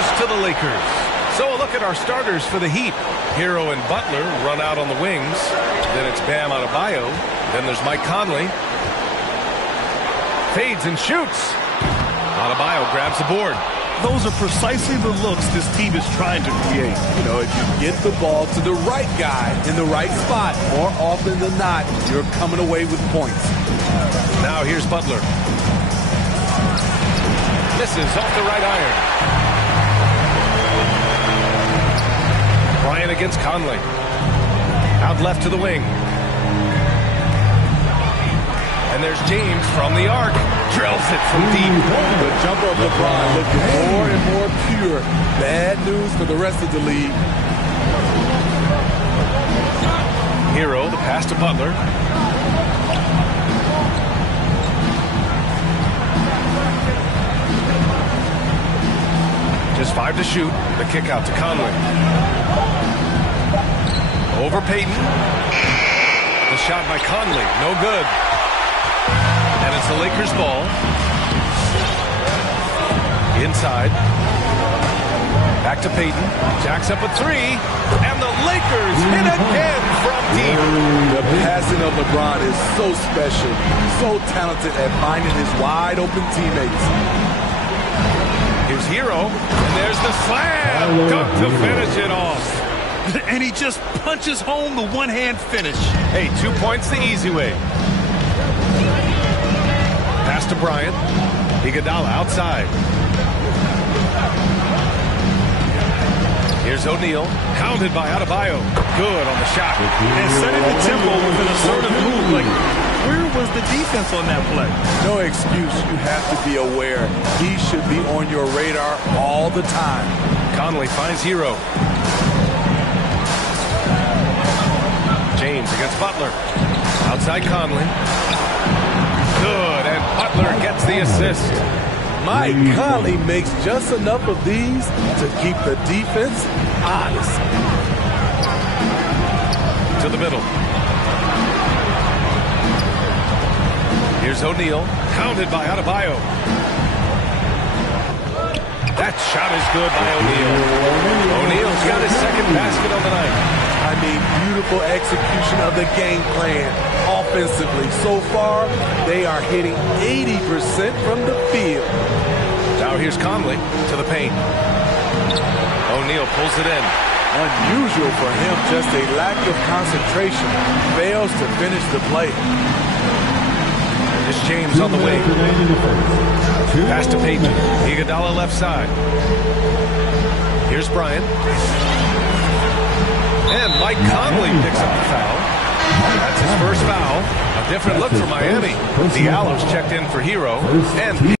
goes to the Lakers. So a look at our starters for the Heat. Hero and Butler run out on the wings. Then it's Bam Adebayo. Then there's Mike Conley. Fades and shoots. Adebayo grabs the board. Those are precisely the looks this team is trying to create. You know, if you get the ball to the right guy in the right spot, more often than not, you're coming away with points. Now here's Butler. Misses off the right iron. Bryant against Conley. Out left to the wing. And there's James from the arc. Drills it from deep. The jumper of LeBron looking more and more pure. Bad news for the rest of the league. Hero, the pass to Butler. Just 5 to shoot. The kick out to Conley. Over Payton. The shot by Conley. No good. And it's the Lakers' ball. Inside. Back to Payton. Jacks up a 3. And the Lakers hit again from deep. The passing of LeBron is so special. So talented at finding his wide open teammates. Here's Hero. And there's the slam. Dunk to finish it off. And he just punches home the one-hand finish. Hey, 2 points the easy way. Pass to Bryant. Iguodala outside. Here's O'Neal. Hounded by Adebayo. Good on the shot. And setting the tempo with an assertive move. Like, where was the defense on that play? No excuse. You have to be aware. He should be on your radar all the time. Conley finds Hero. James against Butler. Outside Conley. Good, and Butler gets the assist. Mike Conley makes just enough of these to keep the defense honest. To the middle. Here's O'Neal, hounded by Adebayo. That shot is good by O'Neal. O'Neal's got his second basket on the night. I mean, beautiful execution of the game plan offensively. So far, they are hitting 80% from the field. Now here's Conley to the paint. O'Neal pulls it in. Unusual for him, just a lack of concentration. Fails to finish the play. Here's James on the wing. Pass to Payton. Iguodala left side. Here's Bryant. And Mike Conley picks up the foul. That's his first foul. A different look for Miami. Diallo's checked in for Hero. And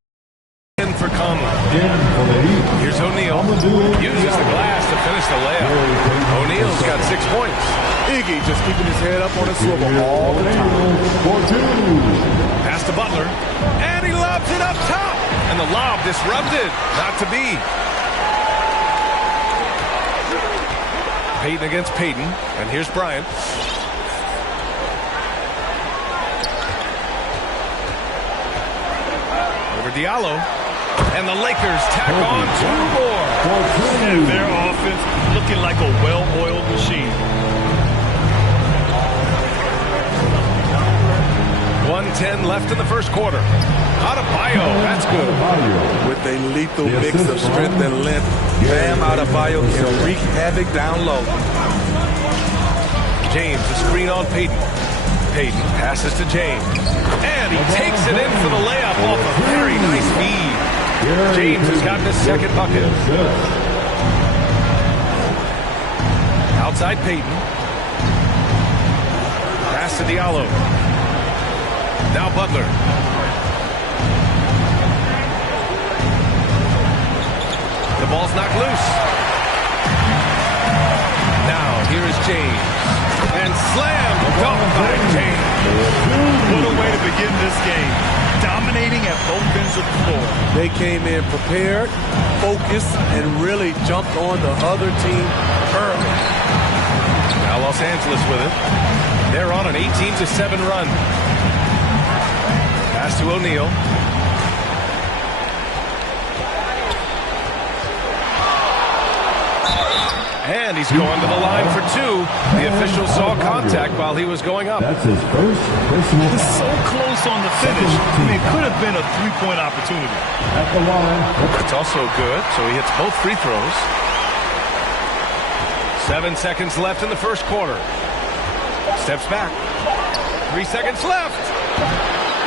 in for Conley. Here's O'Neal. Uses the glass to finish the layup. O'Neal's got 6 points. Iggy just keeping his head up on a swivel all the time. Pass to Butler. And he lobs it up top. And the lob disrupted. Not to be. Payton against Payton. And here's Bryant. Over Diallo. And the Lakers tack on 2 more. And their offense looking like a well-oiled machine. 1:10 left in the first quarter. Adebayo, that's good. With a lethal mix of strength and length, Bam Adebayo can wreak havoc down low. James, a screen on Payton. Payton passes to James. And he takes it in for the layup off a very nice feed. James has gotten his second bucket. Outside Payton. Pass to Diallo. Now Butler. The ball's knocked loose. Now here is James. And slam dunk by James. What a way to begin this game. Dominating at both ends of the floor. They came in prepared, focused, and really jumped on the other team early. Now Los Angeles with it. They're on an 18-7 run. Pass to O'Neal. And he's going to the line for two. The official saw contact while he was going up. That's his first personal It's so close on the finish. I mean, it could have been a three-point opportunity. at the line. It's also good, so he hits both free throws. 7 seconds left in the first quarter. Steps back. 3 seconds left.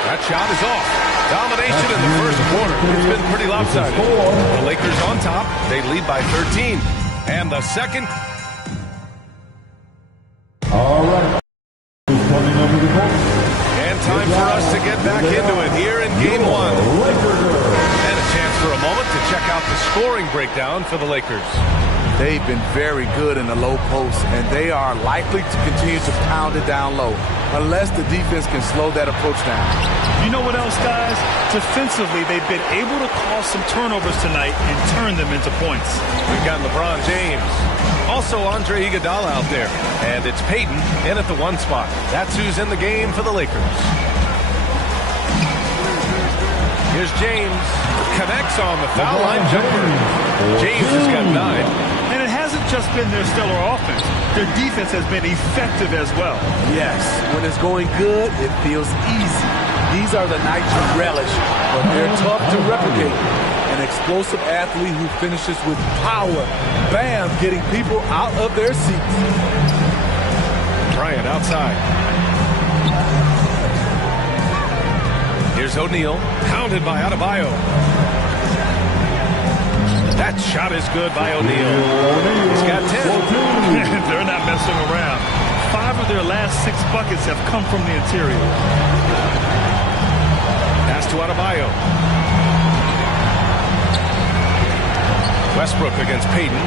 That shot is off. Domination in the first quarter. It's been pretty lopsided. The Lakers on top. They lead by 13. And the second. All right. Who's coming over the court? And time for us to get back into it here in game one. And a chance for a moment to check out the scoring breakdown for the Lakers. They've been very good in the low post, and they are likely to continue to pound it down low, unless the defense can slow that approach down. You know what else, guys? Defensively, they've been able to cause some turnovers tonight and turn them into points. We've got LeBron James. Also Andre Iguodala out there. And it's Peyton in at the one spot. That's who's in the game for the Lakers. Here's James. Connects on the foul line jumper. James has got 9. And it hasn't just been their stellar offense. Their defense has been effective as well. Yes, when it's going good, it feels easy. These are the nights you relish, but they're tough to replicate. An explosive athlete who finishes with power. Bam, getting people out of their seats. Bryant outside. Here's O'Neal, pounded by Adebayo. That shot is good by O'Neal. He's got 10. They're not messing around. 5 of their last 6 buckets have come from the interior. Pass to Adebayo. Westbrook against Peyton.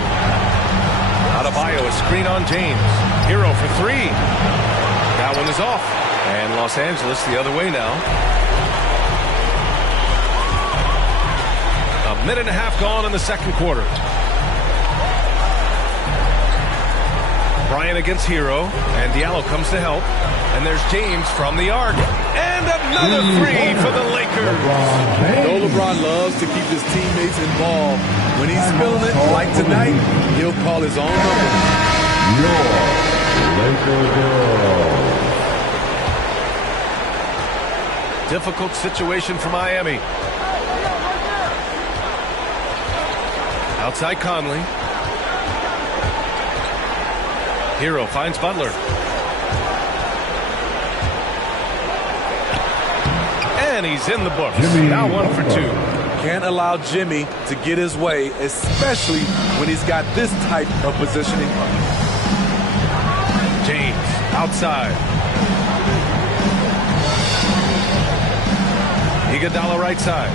Adebayo, a screen on James. Hero for 3. That one is off. And Los Angeles the other way now. A minute and a half gone in the second quarter. Bryant against Hero, and Diallo comes to help. And there's James from the arc. And another 3 for the Lakers. Though LeBron loves to keep his teammates involved, when he's feeling it, like tonight, he'll call his own number. Your Laker girl. Difficult situation for Miami. Outside Conley. Hero finds Butler. And he's in the books. Now 1 for 2. Can't allow Jimmy to get his way, especially when he's got this type of positioning. James outside. Iguodala right side.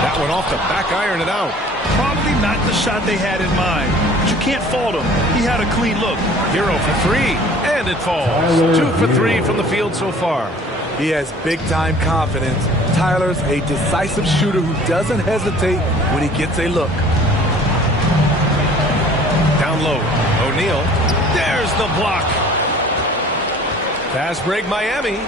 That one off the back iron and out. Probably not the shot they had in mind, but you can't fault him. He had a clean look. Hero for 3, and it falls. 2 for 3 from the field so far. He has big-time confidence. Tyler's a decisive shooter who doesn't hesitate when he gets a look. Down low. O'Neal. There's the block. Fast break Miami.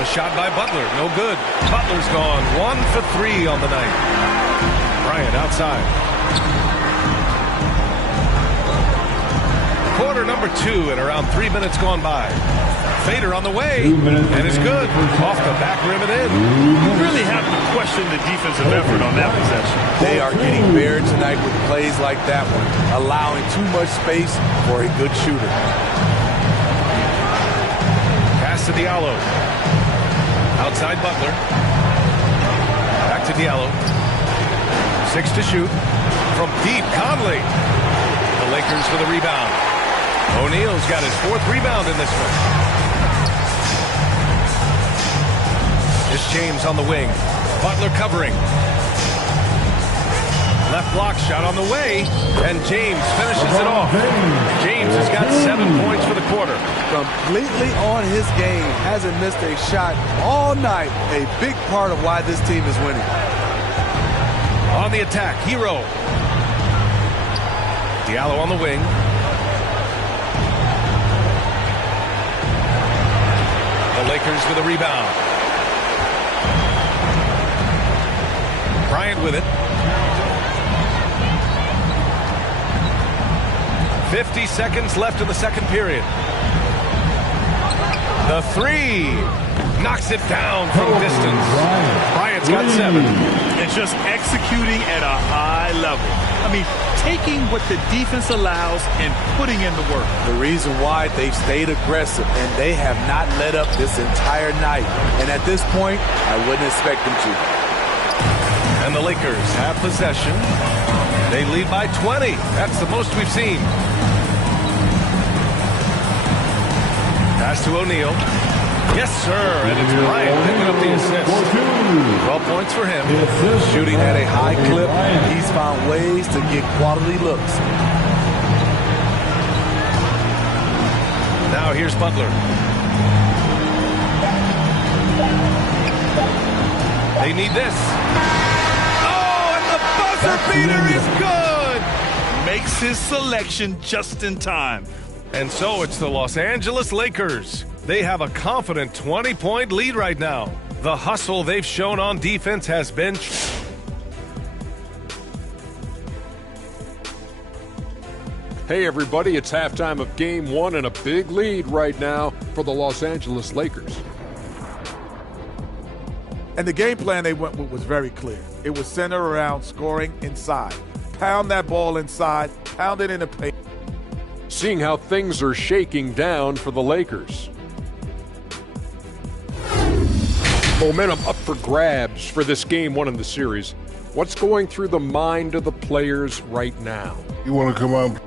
A shot by Butler. No good. Butler's gone. 1 for 3 on the night. Bryant outside. Quarter number 2 and around 3 minutes gone by. Fader on the way. And it's good. Off the back rim and in. You really have to question the defensive effort on that possession. They are getting buried tonight with plays like that one, allowing too much space for a good shooter. Pass to Diallo. Outside Butler. Back to Diallo. 6 to shoot. From deep, Conley. The Lakers for the rebound. O'Neal's got his 4th rebound in this one. It's James on the wing. Butler covering. Left block shot on the way. And James finishes it off. James has got 7 points for the quarter. Completely on his game. Hasn't missed a shot all night. A big part of why this team is winning. On the attack, Hero. Diallo on the wing. The Lakers with a rebound. Bryant with it. 50 seconds left in the second period. The three knocks it down from distance. Bryant's got 7. It's just executing at a high level. I mean, taking what the defense allows and putting in the work. The reason why they've stayed aggressive and they have not let up this entire night. And at this point, I wouldn't expect them to. And the Lakers have possession. They lead by 20. That's the most we've seen. Pass to O'Neal. Yes, sir. And it's Bryant picking up the assist. 12 points for him. Shooting at a high clip. He's found ways to get quality looks. Now here's Butler. They need this. Oh, and the buzzer beater is good. Makes his selection just in time. And so it's the Los Angeles Lakers. They have a confident 20-point lead right now. The hustle they've shown on defense has been... Hey everybody, it's halftime of game 1 and a big lead right now for the Los Angeles Lakers. And the game plan they went with was very clear. It was centered around scoring inside. Pound that ball inside, pound it in the paint. Seeing how things are shaking down for the Lakers. Momentum up for grabs for this game 1 in the series. What's going through the mind of the players right now? You want to come on?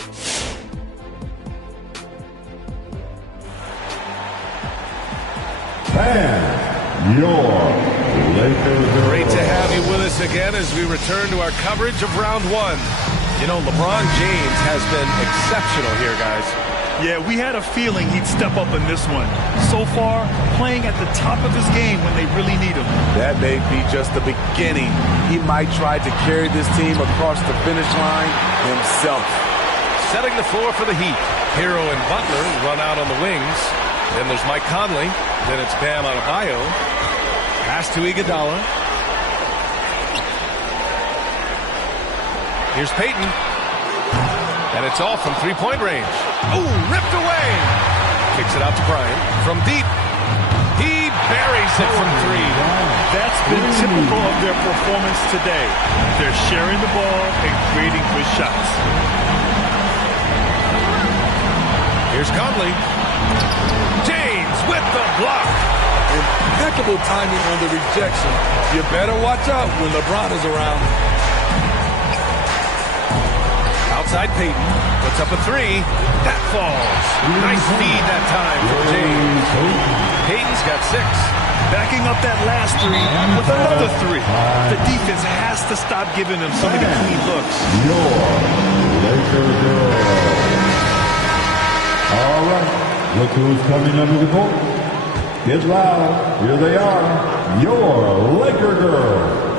And your Lakers. Great to have you with us again as we return to our coverage of round 1. You know, LeBron James has been exceptional here, guys. Yeah, we had a feeling he'd step up in this one. So far, playing at the top of his game when they really need him. That may be just the beginning. He might try to carry this team across the finish line himself. Setting the floor for the Heat. Hero and Butler run out on the wings. Then there's Mike Conley. Then it's Bam Adebayo. Pass to Iguodala. Here's Payton. And it's off from three-point range. Oh, ripped away. Kicks it out to Bryant. From deep. He buries it from 3. That's been typical of their performance today. They're sharing the ball and creating good shots. Here's Conley. James with the block. Impeccable timing on the rejection. You better watch out when LeBron is around. Outside Payton. Puts up a 3. That falls. Nice feed that time from James. Payton's got 6. Backing up that last 3 with another 3. The defense has to stop giving them so many clean looks. Your Lakers girl. All right. Look who's coming under the court. Get loud. Here they are. Your Laker girl.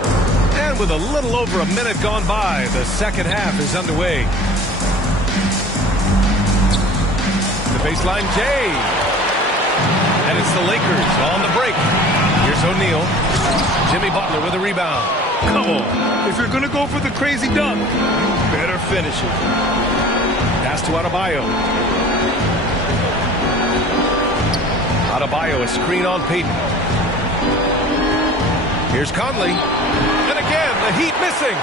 And with a little over a minute gone by, the second half is underway. The baseline J. And it's the Lakers on the break. Here's O'Neal. Jimmy Butler with a rebound. Come on. If you're going to go for the crazy dunk, better finish it. Pass to Adebayo. Adebayo, a screen on Payton. Here's Conley. And again, the Heat missing.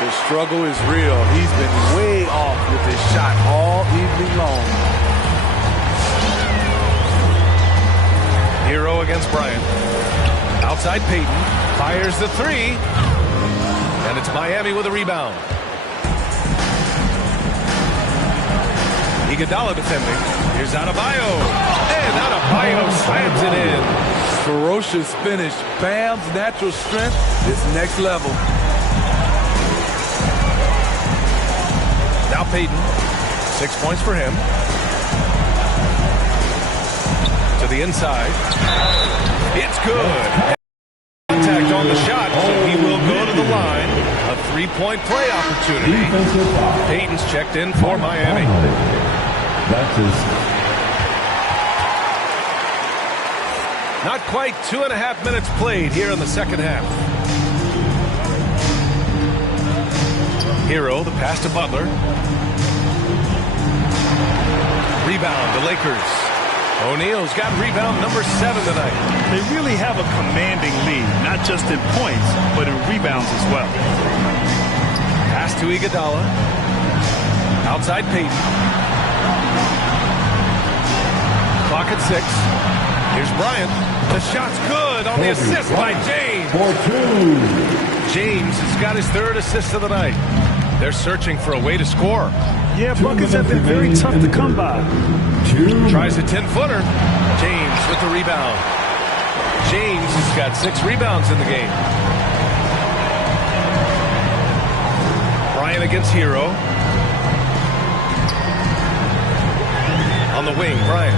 The struggle is real. He's been way off with his shot all evening long. Hero against Bryant. Outside Payton. Fires the 3. And it's Miami with a rebound. Iguodala defending. Here's Adebayo. And Adebayo slams it in. Ferocious finish. Bam's natural strength is next level. Now Payton. 6 points for him. To the inside. It's good. Contact on the shot, so he will go to the line. A three-point play opportunity. Payton's checked in for Miami. That's his. Not quite 2.5 minutes played here in the second half. Hero, the pass to Butler. rebound, the Lakers. O'Neal's got rebound number 7 tonight. They really have a commanding lead, not just in points, but in rebounds as well. Pass to Iguodala. Outside Payton. Clock at 6. Here's Bryant. The shot's good on the assist by James. James has got his 3rd assist of the night. They're searching for a way to score. Yeah, buckets have been very tough to come by. Tries a 10-footer. James with the rebound. James has got 6 rebounds in the game. Bryant against Hero. On the wing, Bryant.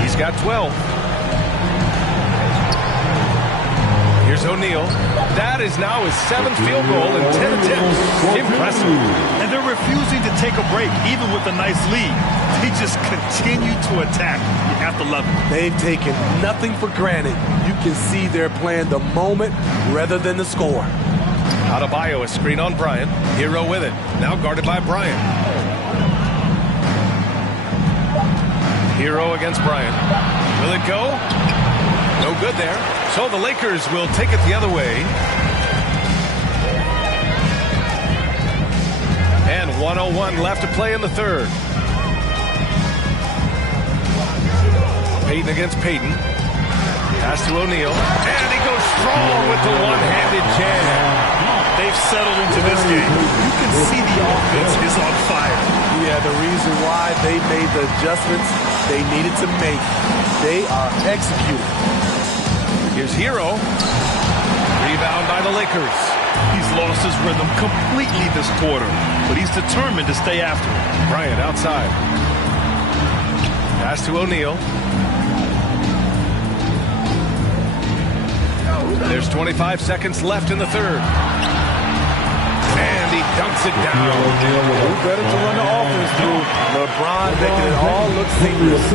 He's got 12. Here's O'Neal. That is now his 7th field goal in 10 attempts. Impressive. And they're refusing to take a break, even with a nice lead. They just continue to attack. You have to love it. They've taken nothing for granted. You can see they're playing the moment rather than the score. Adebayo, a screen on Bryant. Hero with it. Now guarded by Bryant. Hero against Bryant. Will it go? No good there. So the Lakers will take it the other way. And 1:01 left to play in the 3rd. Payton against Payton. Pass to O'Neal. And he goes strong with the one-handed jam. They've settled into this game. You can see the offense is on fire. Yeah, the reason why they made the adjustments they needed to make. They are executing. Here's Hero. Rebound by the Lakers. He's lost his rhythm completely this quarter, but he's determined to stay after it. Bryant outside. Pass to O'Neal. There's 25 seconds left in the 3rd. And he dunks it down. Who better to run the offense through? LeBron making it all look seamless.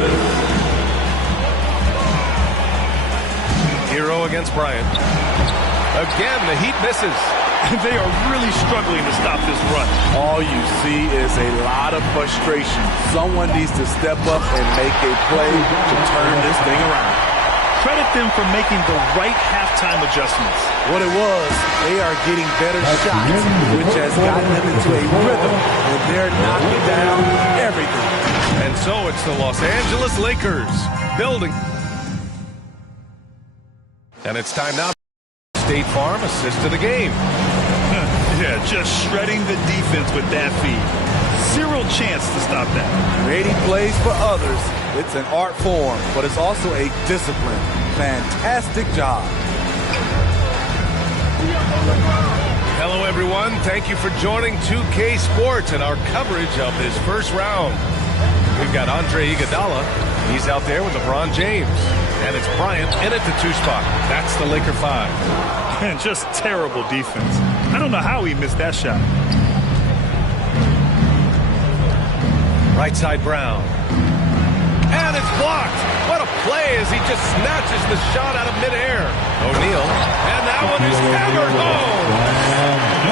Hero against Bryant. Again, the Heat misses. They are really struggling to stop this run. All you see is a lot of frustration. Someone needs to step up and make a play to turn this thing around. Credit them for making the right halftime adjustments. What it was, they are getting better shots, which has gotten them into a rhythm, and they're knocking down everything. And so it's the Los Angeles Lakers building. And it's time now. State Farm assist to the game. Yeah, just shredding the defense with that feed. Zero chance to stop that. Creating plays for others, it's an art form, but it's also a discipline. Fantastic job. Hello, everyone. Thank you for joining 2K Sports and our coverage of this first round. We've got Andre Iguodala. He's out there with LeBron James. And it's Bryant in at the 2 spot. That's the Laker 5. And just terrible defense. I don't know how he missed that shot. Right side Brown. And it's blocked. What a play as he just snatches the shot out of midair. O'Neal. And that one is hammered home.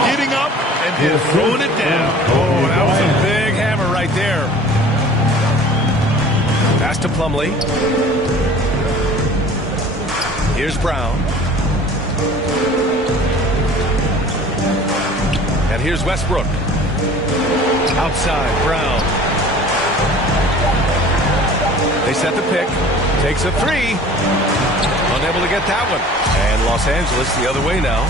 Getting up and then throwing it down. Oh, that was a big hammer right there. Pass to Plumlee. Here's Brown. And here's Westbrook. Outside, Brown. They set the pick. Takes a 3. Unable to get that one. And Los Angeles the other way now.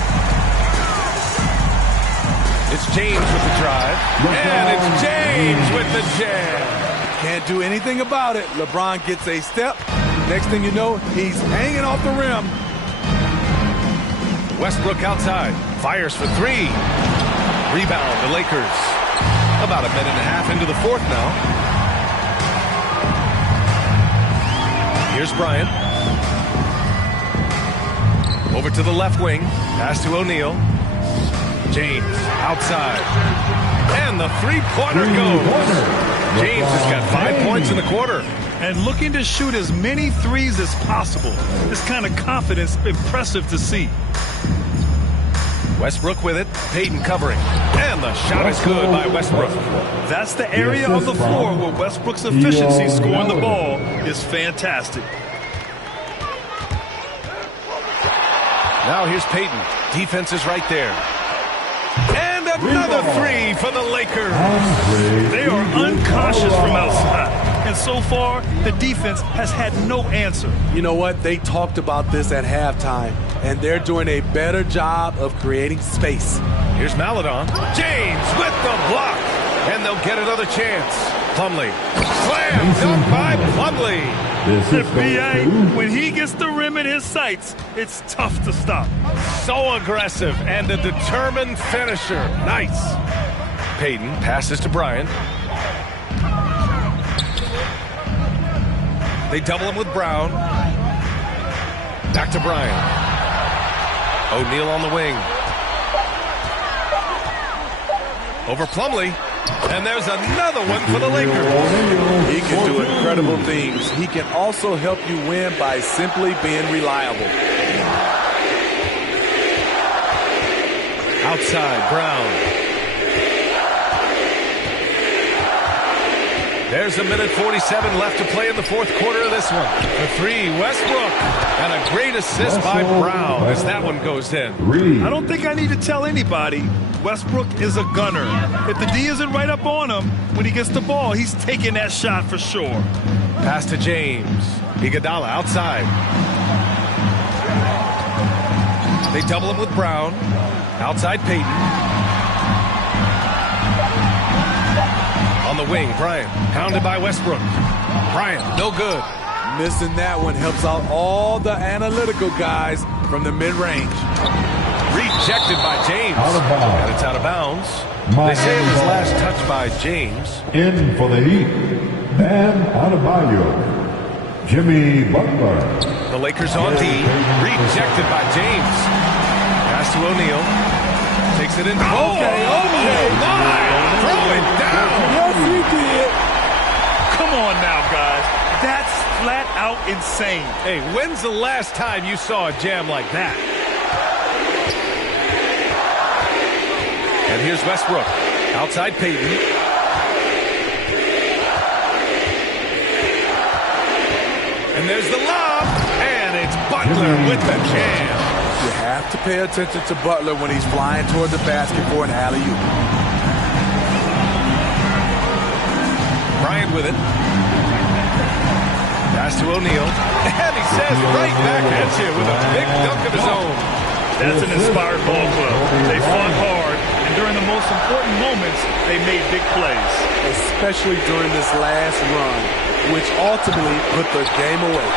It's James with the drive. And it's James with the jam. Can't do anything about it. LeBron gets a step. Next thing you know, he's hanging off the rim. Westbrook outside. Fires for 3. Rebound, the Lakers. About a minute and a half into the 4th now. Here's Bryant. Over to the left wing. Pass to O'Neal. James outside. And the 3-pointer goes. James has got 5 points in the quarter. And looking to shoot as many threes as possible. This kind of confidence, impressive to see. Westbrook with it. Payton covering. And the shot is good by Westbrook. That's the area on the floor where Westbrook's efficiency scoring the ball is fantastic. Now here's Payton. Defense is right there. And another three for the Lakers. They are uncautious from outside. And so far, the defense has had no answer. You know what? They talked about this at halftime, and they're doing a better job of creating space. Here's Maladon. James with the block. And they'll get another chance. Plumlee. Slam dunk by Plumlee. The BA, when he gets the rim in his sights, it's tough to stop. So aggressive and a determined finisher. Nice. Payton passes to Bryant. They double him with Brown. Back to Bryant. O'Neal on the wing. Over Plumlee. And there's another one for the Lakers. He can do incredible things. He can also help you win by simply being reliable. Outside, Brown. There's a minute 47 left to play in the fourth quarter of this one. The three, Westbrook. And a great assist by Brown as that one goes in. I don't think I need to tell anybody Westbrook is a gunner. If the D isn't right up on him, when he gets the ball, he's taking that shot for sure. Pass to James. Iguodala outside. They double him with Brown. Outside Payton. On the wing, Bryant. Pounded by Westbrook. Bryant, no good. Missing that one helps out all the analytical guys from the mid-range. Rejected by James. And it's out of bounds. They say it was last touched by James. In for the Heat, Bam Adebayo, Jimmy Butler. The Lakers on D. Rejected by James. Pass to O'Neal. Takes it in. Okay. My! Throw it down. Yes, he did. Come on now, guys. That's flat out insane. Hey, when's the last time you saw a jam like that? And here's Westbrook. Outside Payton. And there's the lob. And it's Butler with the jam. You have to pay attention to Butler when he's flying toward the basket for an alley-oop. Bryant with it. Pass to O'Neal. And he says right back at you with a big dunk of his own. That's an inspired ball club. They fought hard, and during the most important moments, they made big plays. Especially during this last run, which ultimately put the game away.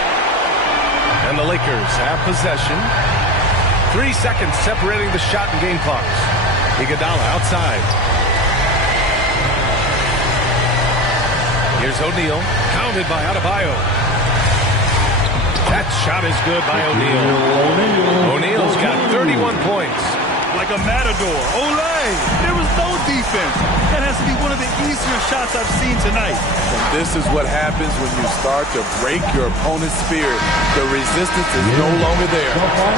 And the Lakers have possession. 3 seconds separating the shot and game clocks. Iguodala outside. Here's O'Neal, counted by Adebayo. That shot is good by O'Neal. O'Neal's got 31 points. Like a matador. Olay! There was no defense. That has to be one of the easier shots I've seen tonight. And this is what happens when you start to break your opponent's spirit. The resistance is no longer there.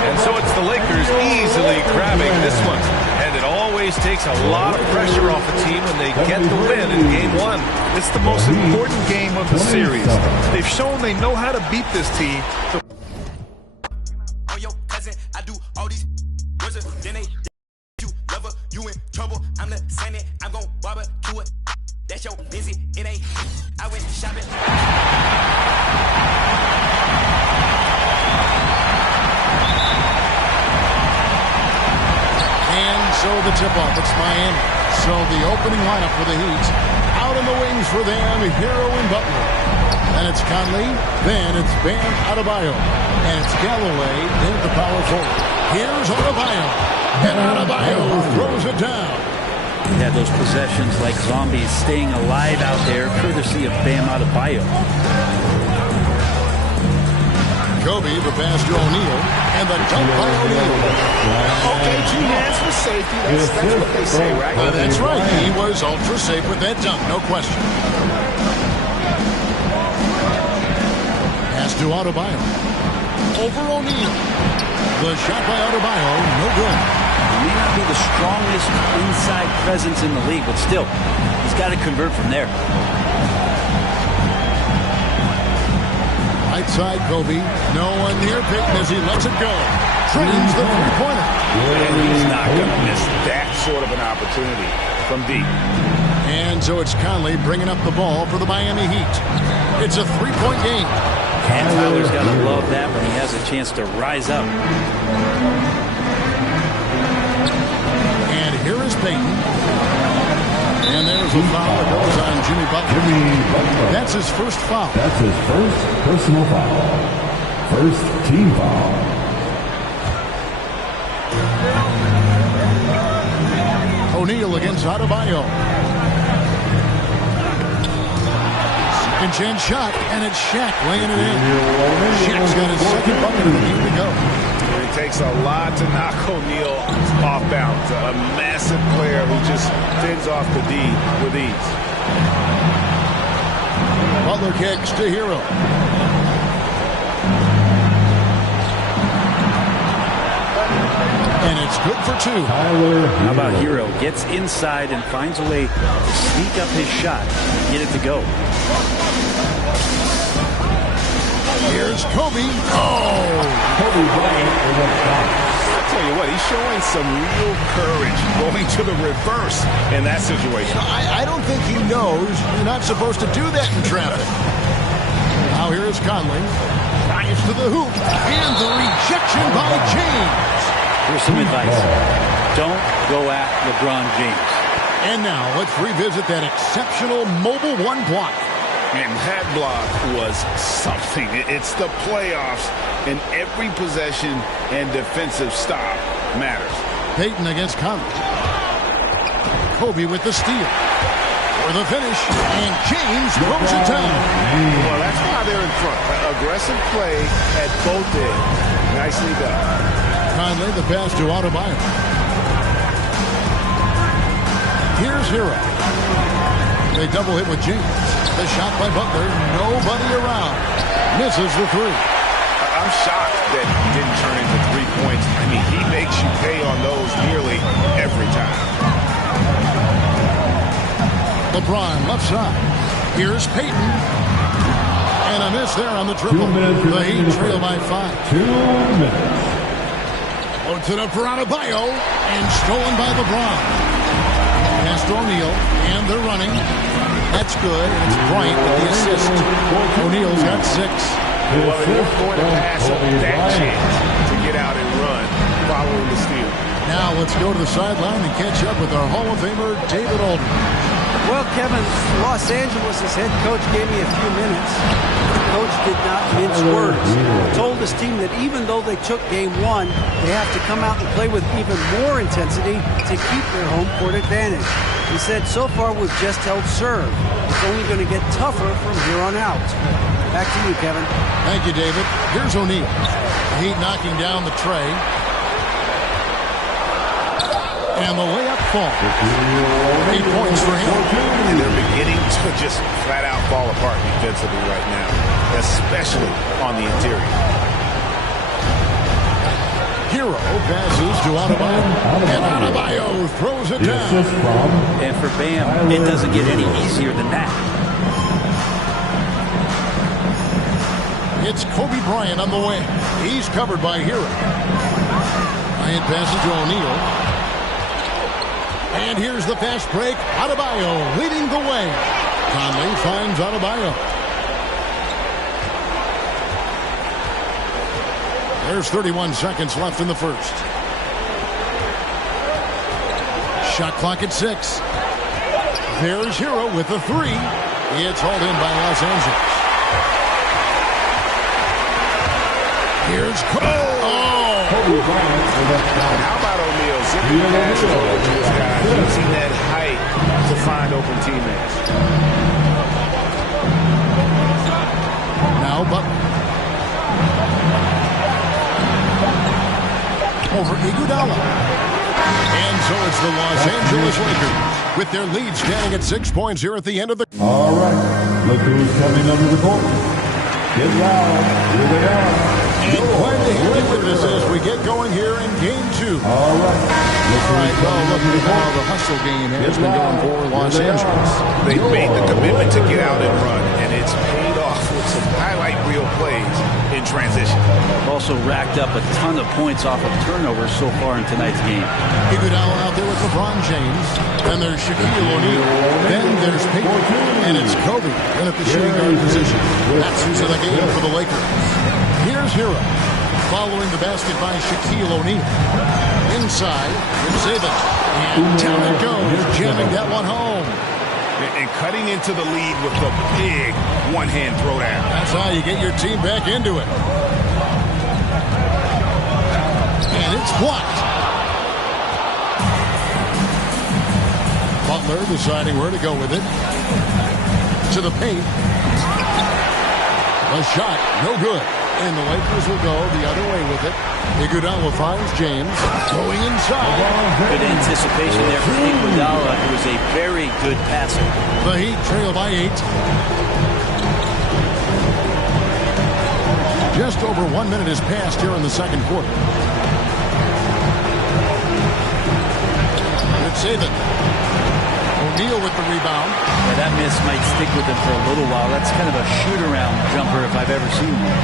And so it's the Lakers easily grabbing this one. And it always takes a lot of pressure off a team when they get the win in Game 1. It's the most important game of the series. They've shown they know how to beat this team. On your cousin, I do all these wizards, then they you lover, you in trouble. I'm the same it, I'm gon' barbecue it. That's your busy, it ain't. I went shopping. And so the tip-off, it's Miami. So the opening lineup for the Heat. Out in the wings for them, Hero and Butler. Then it's Conley. Then it's Bam Adebayo. And it's Galloway in at the power forward. Here's Adebayo. And Adebayo throws it down. We had those possessions like zombies staying alive out there, courtesy of Bam Adebayo. Kobe, the pass to O'Neal, and the dunk by O'Neal. Okay, 2 hands for safety. That's what they say, right? That's right. He was ultra safe with that dunk, no question. Pass to Adebayo. Over O'Neal. The shot by Adebayo, no good. You may not be the strongest inside presence in the league, but still, he's got to convert from there. Right side, Kobe. No one near Peyton as he lets it go. Drains the three-pointer. And he's not going to miss that sort of an opportunity from deep. And so it's Conley bringing up the ball for the Miami Heat. It's a three-point game. And Tyler's got to love that when he has a chance to rise up. And here is Peyton. And there's a foul that goes on Jimmy Butler. That's his first foul. That's his first personal foul. First team foul. O'Neal against Adebayo. Second chance shot, and it's Shaq laying it in. Shaq's got his second bucket of the game to go. It takes a lot to knock O'Neal off balance. A massive player who just fends off the D with ease. Butler kicks to Hero. And it's good for two. How about Hero? Gets inside and finds a way to sneak up his shot and get it to go. Here's Kobe. Oh! Kobe Bryant with a shot. I tell you what, he's showing some real courage going to the reverse in that situation. I don't think he knows you're not supposed to do that in traffic. Now here's Conley. Drives to the hoop. And the rejection by James. Here's some advice. Don't go at LeBron James. And now let's revisit that exceptional mobile one block. And that block was something. It's the playoffs, and every possession and defensive stop matters. Peyton against Conley. Kobe with the steal. For the finish, and James throws it down. Well, that's why they're in front. Aggressive play at both ends. Nicely done. Conley, the pass to Adebayo. Here's Hero. They double hit with James. The shot by Butler. Nobody around. Misses the three. I'm shocked that he didn't turn into 3 points. I mean, he makes you pay on those nearly every time. LeBron left side. Here's Peyton. And a miss there on the triple. The Heat trail by 5. 2 minutes. Loads it up for Adebayo. And stolen by LeBron. Pass to O'Neal. And they're running. That's good. And it's Bryant with the assist. O'Neal's got 6. Well, they weren't going to pass up that chance to get out and run following the steal. Now let's go to the sideline and catch up with our Hall of Famer, David Aldridge. Well, Kevin, Los Angeles' head coach gave me a few minutes. The coach did not mince words. Told his team that even though they took game 1, they have to come out and play with even more intensity to keep their home court advantage. He said, so far we've just held serve. It's only going to get tougher from here on out. Back to you, Kevin. Thank you, David. Here's O'Neal. Heat knocking down the tray. And the layup falls. 8 points for him. And they're beginning to just flat out fall apart defensively right now, especially on the interior. Hero passes to Adebayo. And Adebayo throws it down. And for Bam, it doesn't get any easier than that. It's Kobe Bryant on the wing. He's covered by Hero. Bryant passes to O'Neal. And here's the fast break. Adebayo leading the way. Conley finds Adebayo. There's 31 seconds left in the first. Shot clock at 6. There's Hero with the 3. It's hauled in by Los Angeles. Here's Kobe. Kobe Bryant with a shot. How about O'Neal zipping passes over to his guys, using that height to find open teammates? Now Butler. Over Iguodala. And so it's the Los Angeles Lakers with their lead standing at 6 points here at the end of the... All right. Look who's coming under the court. Get loud. Here they are. And quite a handy witness as we get going here in game 2. All right. Well, look at how the hustle game has been going for Los Angeles. They made the commitment to get out and run, and it's paid off with some highlight reel plays in transition. Also racked up a ton of points off of turnovers so far in tonight's game. Iguodala out there with LeBron James. Then there's Shaquille O'Neal. Then there's Peyton. And it's Kobe in at the shooting guard position. That's who's in the game for the Lakers. Here's Hero. Following the basket by Shaquille O'Neal. Inside, Zabin. And down it goes, jamming that one home. And cutting into the lead with the big one-hand throwdown. That's how you get your team back into it. And it's blocked. Butler deciding where to go with it. To the paint. A shot, no good. And the Lakers will go the other way with it. Iguodala finds James going inside. Good anticipation there for Iguodala, who is a very good passer. The Heat trail by 8. Just over 1 minute has passed here in the second quarter. It's Zabin. O'Neal with the rebound. Yeah, that miss might stick with him for a little while. That's kind of a shoot-around jumper if I've ever seen one.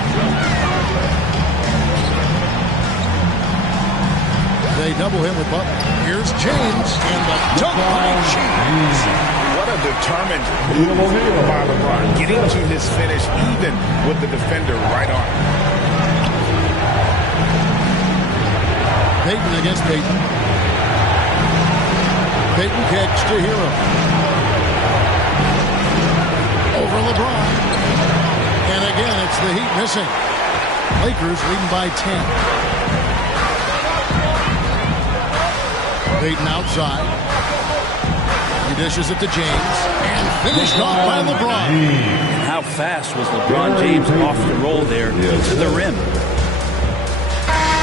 They double him with Butler. Here's James, and the dunk by James. What a determined move by LeBron, getting to his finish even with the defender right on. Peyton against Peyton. Peyton kicks to Hero. Over LeBron. And again, it's the Heat missing. Lakers leading by 10. Peyton outside. He dishes it to James. And finished off by LeBron. And how fast was LeBron James off the roll there to the rim?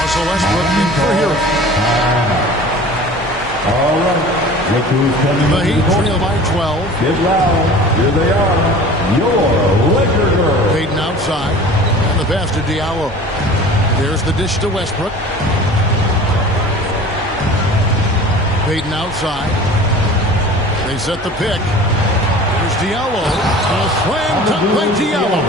Russell Westbrook in for Hero. All right. Look who's coming. The Heat trail by 12. Get loud. Here they are. Your Laker girl. Peyton outside. And the pass to Diallo. There's the dish to Westbrook. Peyton outside. They set the pick. Here's Diallo. A slam dunk by Diallo.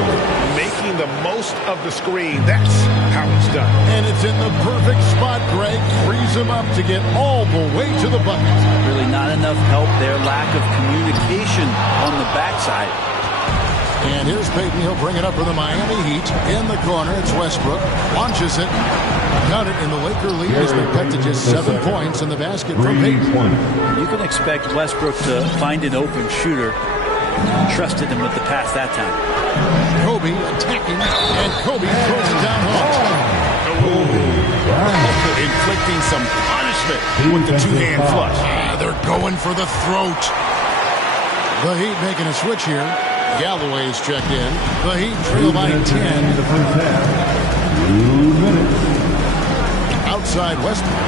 Making the most of the screen. That's how it's done. And it's in the perfect spot. Greg frees him up to get all the way to the bucket. Really not enough help there. Lack of communication on the backside. And here's Peyton. He'll bring it up for the Miami Heat. In the corner, it's Westbrook. Launches it. Count it, and the Laker lead has been cut to just 7 points in the basket from Peyton. You can expect Westbrook to find an open shooter. Trusted him with the pass that time. Kobe attacking, and Kobe throws it down home. Inflicting some punishment with the two-hand flush. They're going for the throat. The Heat making a switch here. Galloway's checked in. The Heat trail by 10. The first half. 2 minutes. Outside Westbrook.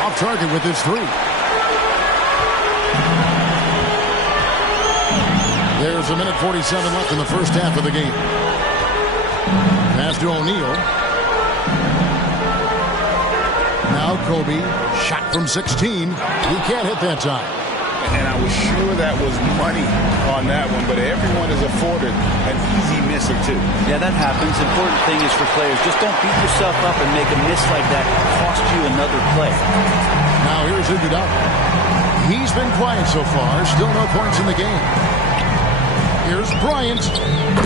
Off target with his 3. There's 1:47 left in the first half of the game. Pass to O'Neal. Now Kobe. Shot from 16. He can't hit that time. And I was sure that was money on that one, but everyone is afforded an easy miss or two. Yeah, that happens. Important thing is for players, just don't beat yourself up and make a miss like that cost you another play. Now here's Iguodala. He's been quiet so far. Still no points in the game. Here's Bryant.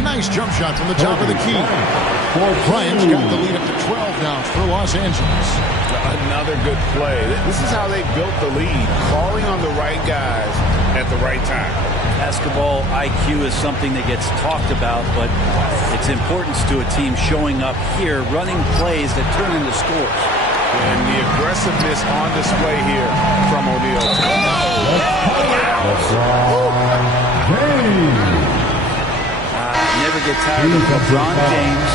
Nice jump shot from the top of the key. Bryant's got the lead up to 12 now for Los Angeles. Another good play. This is how they built the lead, calling on the right guys at the right time. Basketball IQ is something that gets talked about, but its importance to a team showing up here, running plays that turn into scores. And the aggressiveness on display here from O'Neal. Never get tired of LeBron James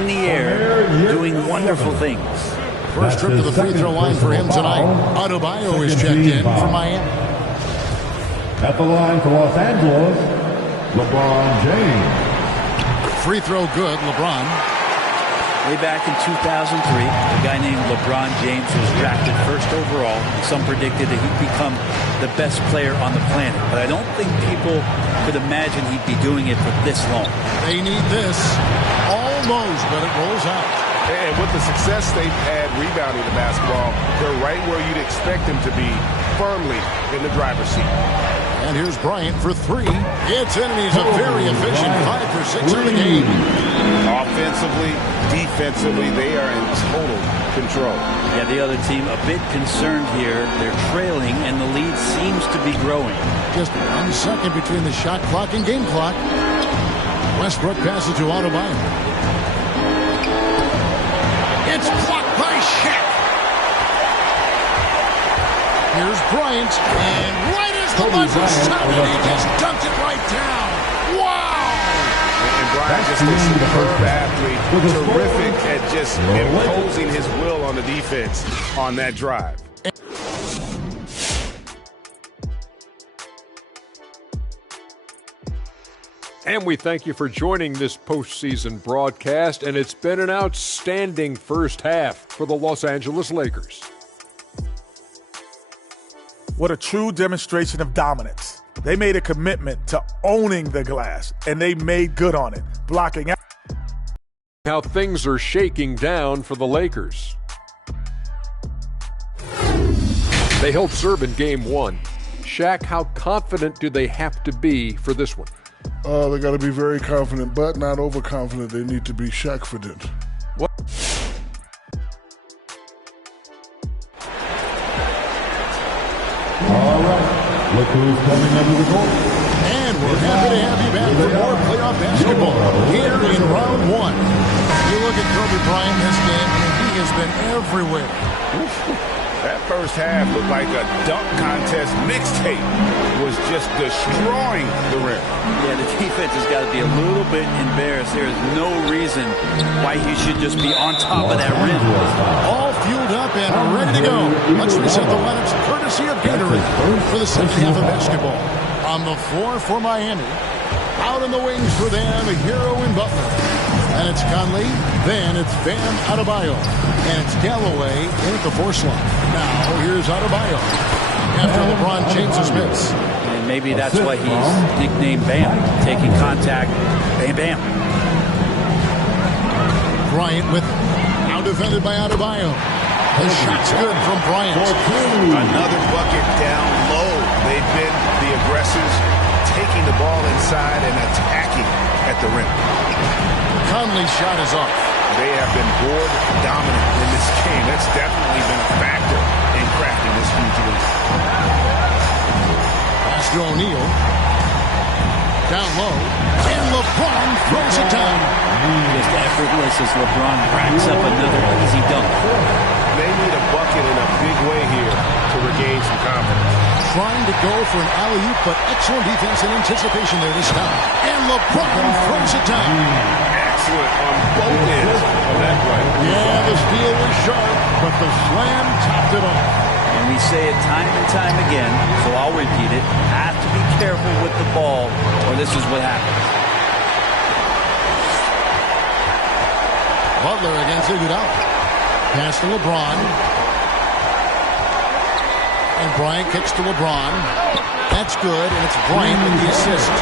in the air doing wonderful things. First trip to the free throw line for him tonight. Adebayo is checked in for Miami. At the line for Los Angeles, LeBron James. Free throw good, LeBron. Way back in 2003, a guy named LeBron James was drafted first overall. Some predicted that he'd become the best player on the planet. But I don't think people could imagine he'd be doing it for this long. They need this. Almost, but it rolls out. And with the success they've had rebounding the basketball, they're right where you'd expect them to be, firmly in the driver's seat. And here's Bryant for three. It's in, and he's a very efficient 5 for 6 in the game. Offensively, defensively, they are in total control. Yeah, the other team a bit concerned here. They're trailing, and the lead seems to be growing. Just 1 second between the shot clock and game clock. Westbrook passes to Adebayo. It's blocked by Shaq. Here's Bryant, and right as the buzzer sounded, he just dunked it right down. Wow! And Bryant just a superb athlete, terrific at just imposing his will on the defense on that drive. And we thank you for joining this postseason broadcast, and it's been an outstanding first half for the Los Angeles Lakers. What a true demonstration of dominance. They made a commitment to owning the glass, and they made good on it, blocking out. How things are shaking down for the Lakers. They held serve in game 1. Shaq, how confident do they have to be for this one? They got to be very confident, but not overconfident. They need to be Shaq-fident. What? All right, look who's coming under the goal. And we're happy to have you back for more playoff basketball here in round 1. You look at Kobe Bryant this game, and he has been everywhere. That first half looked like a dunk contest mixtape. Was just destroying the rim. Yeah, the defense has got to be a little bit embarrassed. There is no reason why he should just be on top of that rim. All fueled up and ready to go. Let's reset the lineups courtesy of Gatorade for the second half of basketball. On the floor for Miami. Out in the wings for them, Hero and Butler. And it's Conley. Then it's Bam Adebayo. And it's Galloway in at the 4 slot. Now here's Adebayo. After LeBron James' miss. And maybe that's why he's nicknamed Bam. Taking contact. Bam, bam. Bryant with now defended by Adebayo. The shot's good from Bryant. Another bucket down low. They've been the aggressors, taking the ball inside and attacking at the rim. Conley's shot is off. They have been board dominant in this game. That's definitely been a factor in crafting this huge lead. Pass to O'Neal. Down low. And LeBron throws it down. Just effortless as LeBron racks up another easy dunk. They need a bucket in a big way here to regain some confidence. Trying to go for an alley-oop, but excellent defense and anticipation there this time. And LeBron throws it down. Excellent on both ends of that play. Yeah, the steal was sharp, but the slam topped it off. And we say it time and time again, so I'll repeat it. Have to be careful with the ball, or this is what happens. Butler against Iguodala. Pass to LeBron. And Bryant kicks to LeBron. That's good, and it's Bryant with the assist.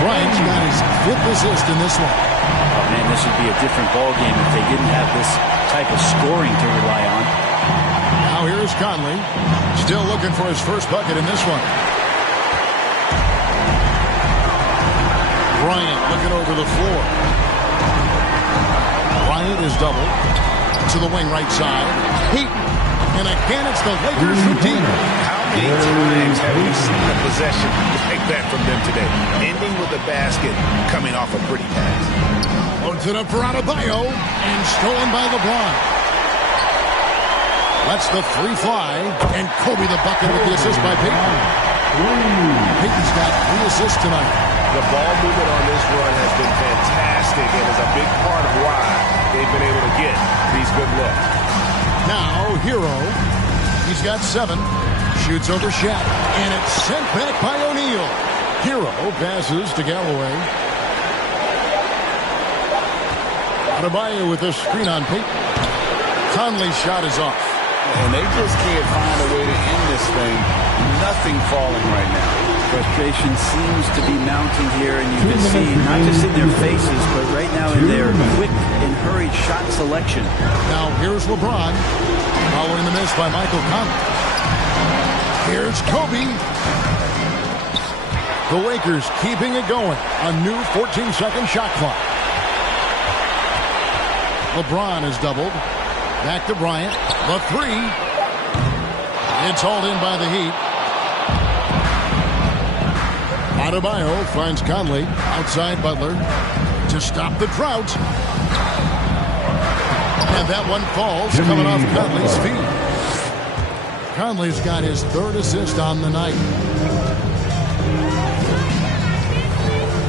Bryant's got his 5th assist in this one. Oh, man, this would be a different ball game if they didn't have this type of scoring to rely on. Now here's Conley. Still looking for his first bucket in this one. Bryant looking over the floor. Bryant is doubled to the wing right side. Heaton. And again, it's the Lakers routine. How many times have you seen a possession like that from them today? Ending with a basket, coming off a pretty pass. Loads it up for Adebayo, and stolen by LeBron. Lets the 3 fly, and Kobe the bucket with the assist by Payton. Payton's got 3 assists tonight. The ball movement on this run has been fantastic and is a big part of why they've been able to get these good looks. Now, Hero. He's got 7. Shoots over Shaq. And it's sent back by O'Neal. Hero passes to Galloway. Adebayo with a screen on Payton. Conley's shot is off. And they just can't find a way to end this thing. Nothing falling right now. Frustration seems to be mounting here, and you can see not just in their faces, but right now in their quick and hurried shot selection. Now here's LeBron, following the miss by Michael Conley. Here's Kobe. The Lakers keeping it going. A new 14-second shot clock. LeBron is doubled. Back to Bryant. The three. It's hauled in by the Heat. Adebayo finds Conley outside Butler to stop the drought. And that one falls coming off Conley's feet. Conley's got his third assist on the night.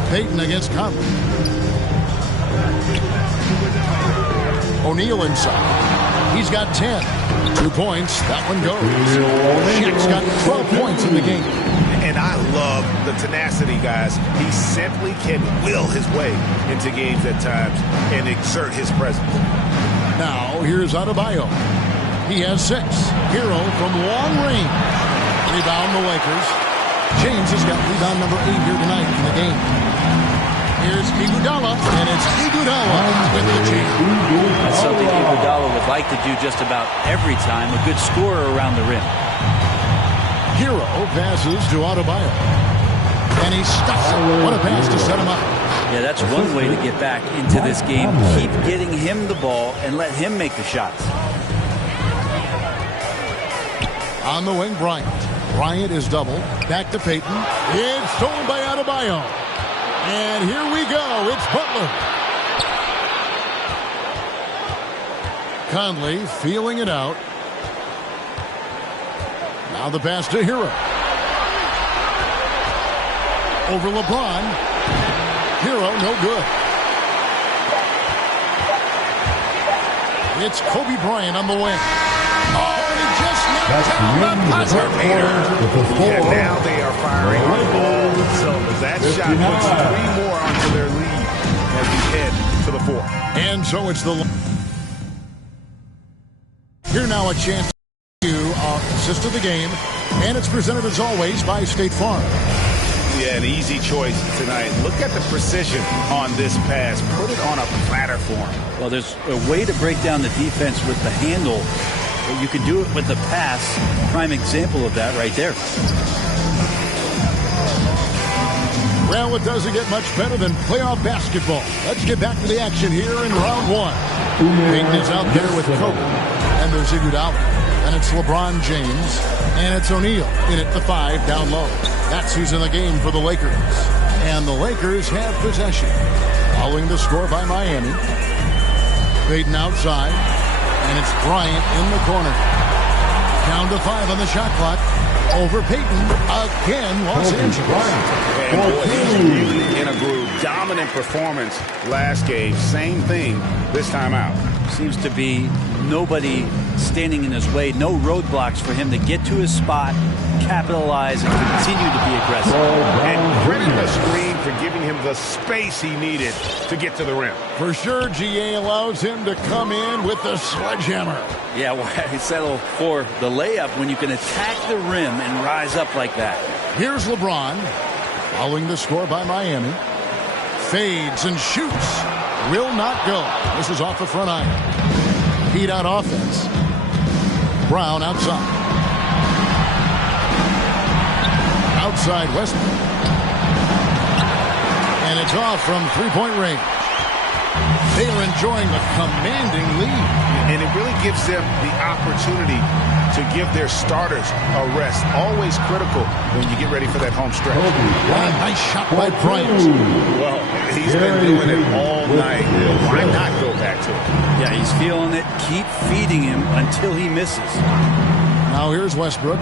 Payton against Conley. O'Neal inside. He's got 10. 2 points. That one goes. Shaq's got 12 points in the game. And I love the tenacity, guys. He simply can will his way into games at times and exert his presence. Now, here's Adebayo. He has 6. Hero from long range. Rebound the Lakers. James has got rebound number 8 here tonight in the game. Here's Iguodala, and it's Iguodala with the jam. That's something Iguodala would like to do just about every time. A good scorer around the rim. Hero passes to Adebayo. And he stuffs it. What a pass to set him up. Yeah, that's one way to get back into this game. Keep getting him the ball and let him make the shots. On the wing, Bryant. Bryant is doubled. Back to Payton. It's stolen by Adebayo. And here we go. It's Butler. Conley feeling it out. Now the pass to Hero. Over LeBron. Hero, no good. It's Kobe Bryant on the wing. Oh, and he just knocked down the buzzer beater. And now they are firing on all cylinders. That shot puts 3 more onto their lead as we head to the 4th. And so it's the... Here now a chance to our assist of the game. And it's presented as always by State Farm. Yeah, an easy choice tonight. Look at the precision on this pass. Put it on a platter form. Well, there's a way to break down the defense with the handle. But you can do it with the pass. Prime example of that right there. Well, it doesn't get much better than playoff basketball. Let's get back to the action here in round 1. Payton is out there with Kobe. And there's Iguodala. And it's LeBron James. And it's O'Neal in at the 5 down low. That's who's in the game for the Lakers. And the Lakers have possession. Following the score by Miami. Payton outside. And it's Bryant in the corner. Down to 5 on the shot clock. Over Payton again, Los Angeles. And boy, he's really in a groove. Dominant performance last game. Same thing this time out. Seems to be nobody standing in his way. No roadblocks for him to get to his spot, capitalize, and continue to be aggressive. And credit the screen for giving him the space he needed to get to the rim. For sure, GA allows him to come in with the sledgehammer. Yeah, why settle for the layup when you can attack the rim and rise up like that? Here's LeBron, following the score by Miami. Fades and shoots. Will not go. This is off the front iron. Heat out offense. Brown outside. Outside Westbrook. And it's off from three-point range. They are enjoying a commanding lead. And it really gives them the opportunity to give their starters a rest. Always critical when you get ready for that home stretch. A nice shot by Bryant. Well, he's been doing it all night. Why not go back to it? Yeah, he's feeling it. Keep feeding him until he misses. Now here's Westbrook.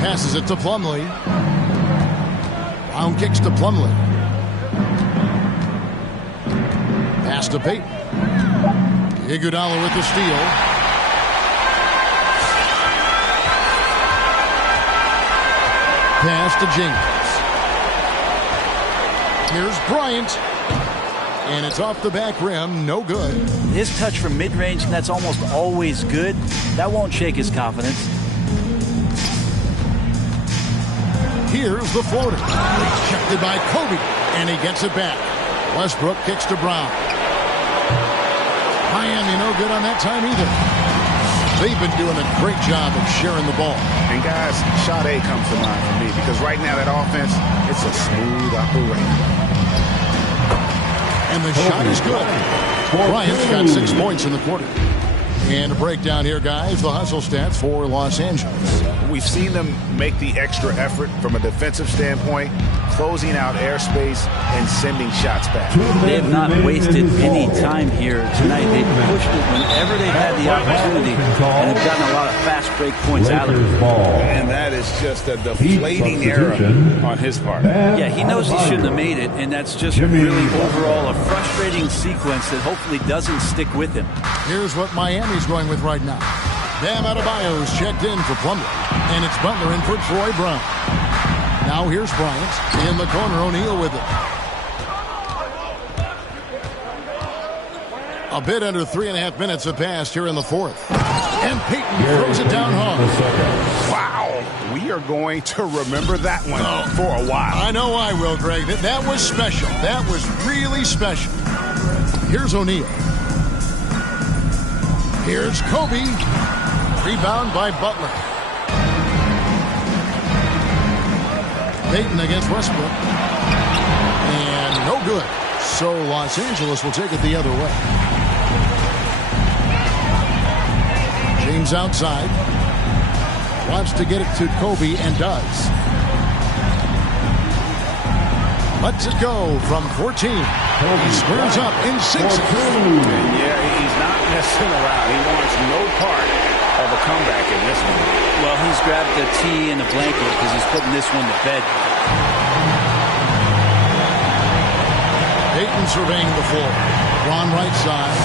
Passes it to Plumlee. Brown kicks to Plumlee. Pass to Payton. Iguodala with the steal. Pass to James. Here's Bryant. And it's off the back rim. No good. His touch from mid-range, and that's almost always good. That won't shake his confidence. Here's the floater. Rejected by Kobe. And he gets it back. Westbrook kicks to Brown. Miami no good on that time either. They've been doing a great job of sharing the ball. And guys, shot A comes to mind for me because right now that offense, it's a smooth operation. And the shot is good. Bryant's got 6 points in the quarter. And a breakdown here, guys. The hustle stats for Los Angeles. We've seen them make the extra effort from a defensive standpoint, closing out airspace and sending shots back. They have not wasted any time here tonight. They've pushed it whenever they've had the opportunity and have gotten a lot of fast break points out of it. And that is just a deflating error on his part. Yeah, he knows he shouldn't have made it, and that's just really overall a frustrating sequence that hopefully doesn't stick with him. Here's what Miami's going with right now. Bam Adebayo's checked in for Plumlee. And it's Butler in for Troy Brown. Now here's Bryant. In the corner, O'Neal with it. A bit under 3.5 minutes have passed here in the fourth. And Peyton throws it down hard. Wow. We are going to remember that one for a while. I know I will, Greg. That was special. That was really special. Here's O'Neal. Here's Kobe. Rebound by Butler. Peyton against Westbrook. And no good. So Los Angeles will take it the other way. James outside. Wants to get it to Kobe and does. Lets it go from 14. He squares up and sinks it. And yeah, he's not messing around. He wants no part of a comeback in this one. Well, he's grabbed the tee and the blanket because he's putting this one to bed. Peyton surveying the floor. Ron right side.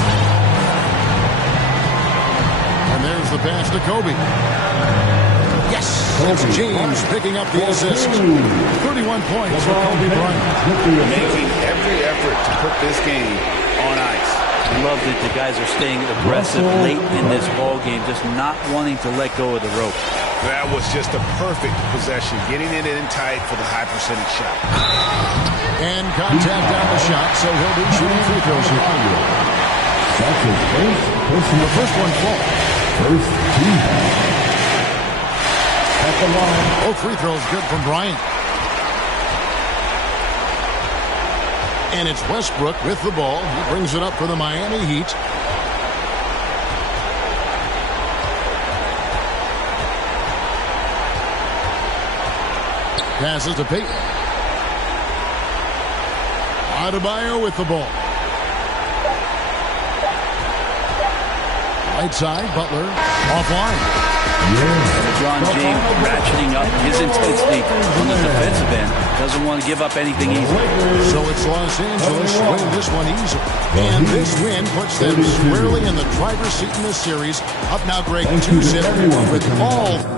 And there's the pass to Kobe. Yes! It's James picking up the assist. 31 points for Kobe Bryant. Making every effort to put this game on ice. I love that the guys are staying aggressive late in this ball game, just not wanting to let go of the rope. That was just a perfect possession, getting it in tight for the high percentage shot. And contact on the shot, so he'll be shooting free throws here. That's his The first one falls. first team. At the line. Both free throws good from Bryant. And it's Westbrook with the ball. He brings it up for the Miami Heat. Passes to Peyton. Adebayo with the ball. Right side, Butler offline. LeBron James ratcheting up his intensity on the defensive end. Doesn't want to give up anything easy. So it's Los Angeles winning this one easily. And this win puts them squarely in the driver's seat in this series. Up now, Greg, 2-0 with all.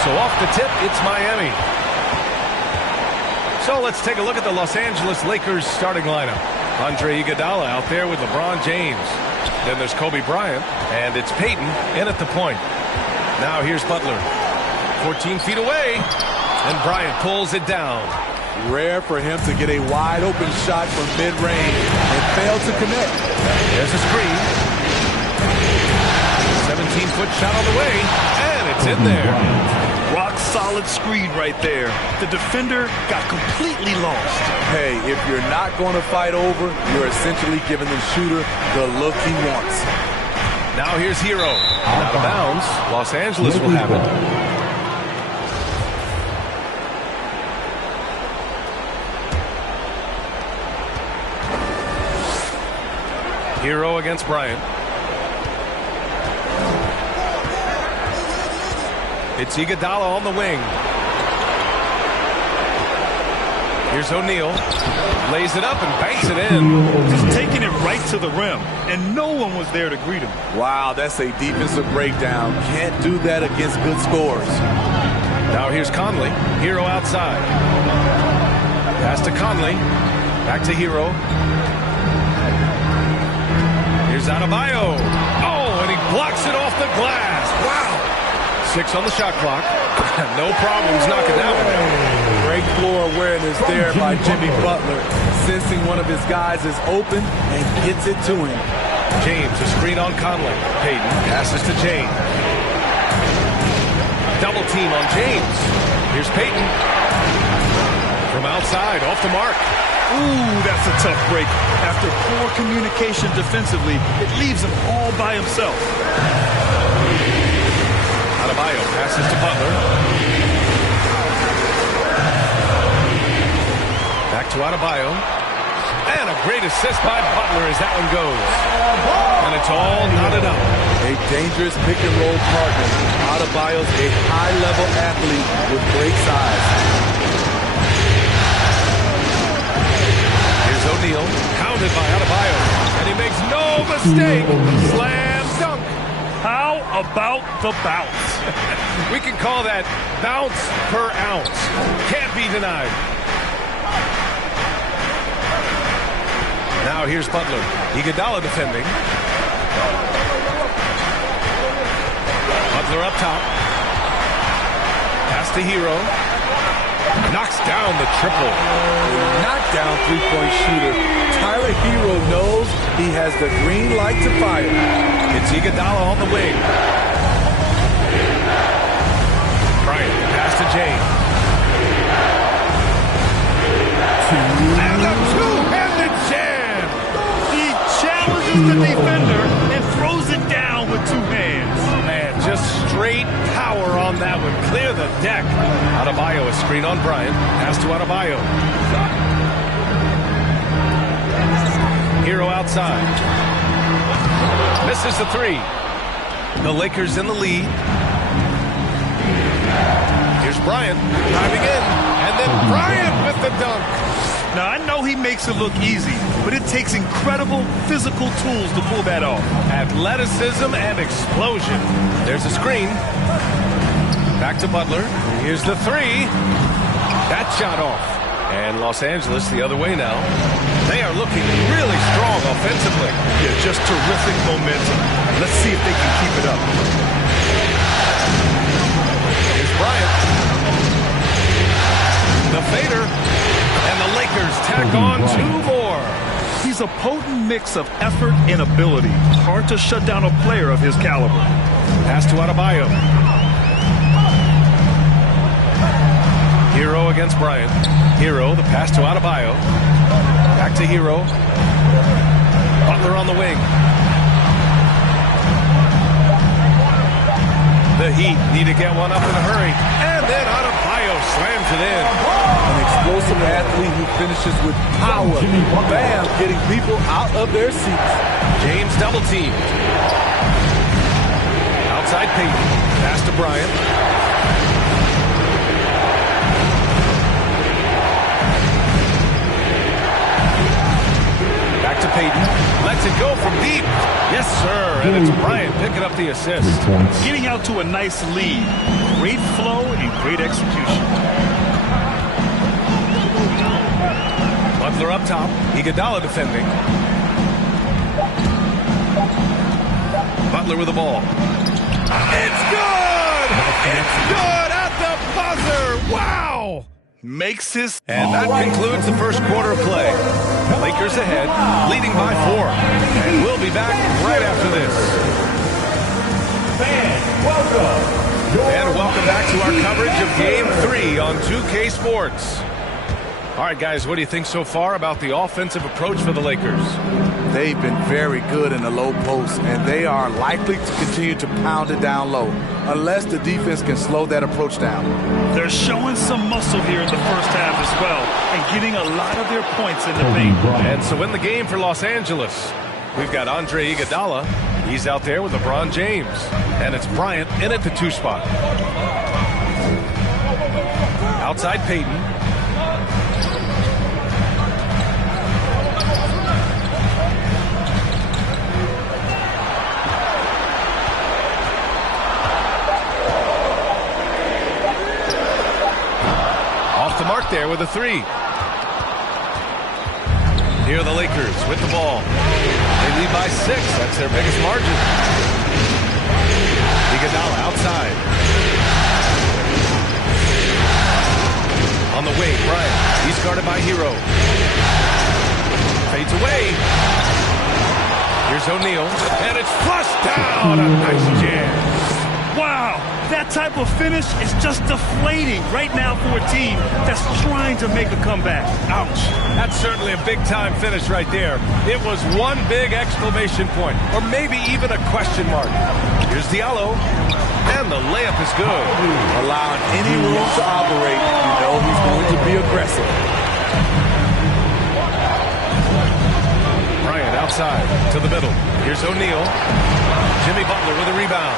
So off the tip, it's Miami. So let's take a look at the Los Angeles Lakers starting lineup. Andre Iguodala out there with LeBron James. Then there's Kobe Bryant, and it's Peyton in at the point. Now here's Butler. 14 feet away, and Bryant pulls it down. Rare for him to get a wide open shot from mid-range and fail to connect. There's a screen. 17-foot shot on the way, and it's in there. Rock solid screen right there. The defender got completely lost. Hey, if you're not going to fight over, you're essentially giving the shooter the look he wants. Now here's Hero. Out of bounds. Los Angeles will have it. Hero against Bryant. It's Iguodala on the wing. Here's O'Neal. Lays it up and banks it in. Just taking it right to the rim, and no one was there to greet him. Wow, that's a defensive breakdown. Can't do that against good scores. Now here's Conley. Hero outside. Pass to Conley. Back to Hero. Here's Adebayo. Oh, and he blocks it off the glass. Wow. 6 on the shot clock. No problems knocking that one down. Great floor awareness there by Jimmy Butler. Sensing one of his guys is open and gets it to him. James, a screen on Conley. Payton passes to James. Double team on James. Here's Payton. From outside, off the mark. Ooh, that's a tough break. After poor communication defensively, it leaves him all by himself. Adebayo passes to Butler. Back to Adebayo. And a great assist by Butler as that one goes. And it's all knotted up. A dangerous pick-and-roll partner. Adebayo's a high-level athlete with great size. Here's O'Neal, pounded by Adebayo. And he makes no mistake. Slam dunk. How about the bounce? We can call that bounce per ounce. Can't be denied. Now here's Butler. Iguodala defending. Butler up top. Pass to Hero. Knocks down the triple. Knockdown three-point shooter. Tyler Hero knows he has the green light to fire. It's Iguodala on the wing. Bryant, pass to James. And a two-handed jam. He challenges the defender and throws it down with 2 hands. Oh, man, just straight power on that one. Clear the deck. Adebayo, a screen on Bryant. Pass to Adebayo. Hero outside. Misses the 3. The Lakers in the lead. Here's Bryant driving in. And then Bryant with the dunk. Now, I know he makes it look easy, but it takes incredible physical tools to pull that off. Athleticism and explosion. There's a screen. Back to Butler. Here's the 3. That shot off. And Los Angeles the other way now. They are looking really strong offensively. Yeah, just terrific momentum. Let's see if they can keep it up. Here's Bryant. The fader. And the Lakers tack on 2 more. He's a potent mix of effort and ability. Hard to shut down a player of his caliber. Pass to Adebayo. Hero against Bryant. Hero, the pass to Adebayo. Back to Hero. Butler on the wing. The Heat need to get one up in a hurry. And then Adebayo slams it in. An explosive athlete who finishes with power. Bam, getting people out of their seats. James double team. Outside Payton. Pass to Bryant. Back to Payton. Lets it go from deep. Yes, sir. And it's Bryant picking up the assist. Getting out to a nice lead. Great flow and great execution. Butler up top. Iguodala defending. Butler with the ball. It's good! It's good at the buzzer! Wow! Makes his... And that concludes the first quarter of play. Lakers ahead, leading by 4. And we'll be back right after this. And welcome back to our coverage of Game 3 on 2K Sports. All right, guys, what do you think so far about the offensive approach for the Lakers? They've been very good in the low post, and they are likely to continue to pound it down low, unless the defense can slow that approach down. They're showing some muscle here in the first half as well, and getting a lot of their points in the paint. And so in the game for Los Angeles, We've got Andre Iguodala. He's out there with LeBron James. And it's Bryant in at the 2 spot. Outside Payton. Off the mark there with a 3. Here are the Lakers with the ball. They lead by 6. That's their biggest margin. Iguodala outside. On the wing, Bryant. He's guarded by Hero. Fades away. Here's O'Neal. And it's flushed down. A nice jam. Wow, that type of finish is just deflating right now for a team that's trying to make a comeback. Ouch. That's certainly a big-time finish right there. It was one big exclamation point, or maybe even a question mark. Here's Diallo, and the layup is good. Allowing any room to operate, you know he's going to be aggressive. Bryant outside to the middle. Here's O'Neal. Jimmy Butler with a rebound.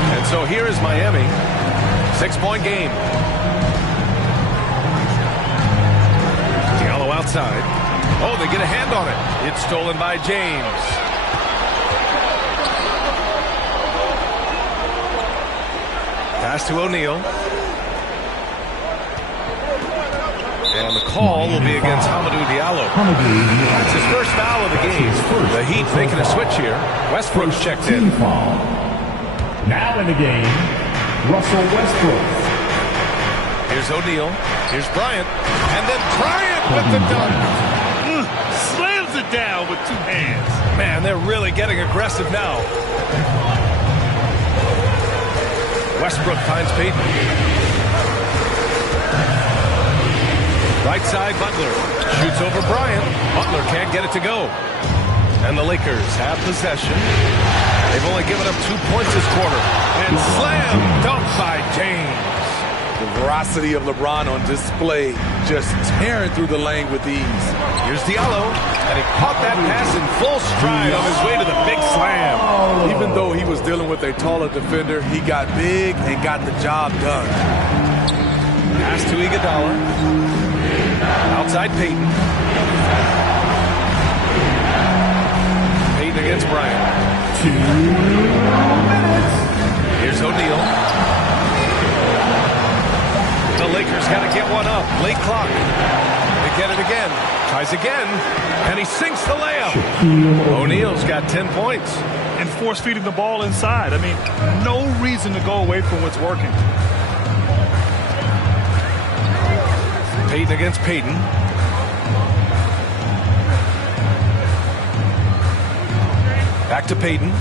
And so here is Miami. 6-point game. Diallo outside. Oh, they get a hand on it. It's stolen by James. Pass to O'Neal. And the call will be against Hamidou Diallo. That's his first foul of the game. The Heat making a switch here. Westbrook's checked in. Now in the game, Russell Westbrook. Here's O'Neal. Here's Bryant. And then Bryant with the dunk. Slams it down with 2 hands. Man, they're really getting aggressive now. Westbrook finds Payton. Right side, Butler. Shoots over Bryant. Butler can't get it to go. And the Lakers have possession. They've only given up 2 points this quarter. And slam dunk by James. The veracity of LeBron on display, just tearing through the lane with ease. Here's Diallo, and he caught that pass in full stride on his way to the big slam. Even though he was dealing with a taller defender, he got big and got the job done. Pass to Iguodala. Outside Payton. Payton against Bryant. 2 minutes. Here's O'Neal. The Lakers got to get one up. Late clock. They get it again. Tries again. And he sinks the layup. O'Neal's got 10 points. And force-feeding the ball inside. I mean, no reason to go away from what's working. Payton against Payton. Back to Payton.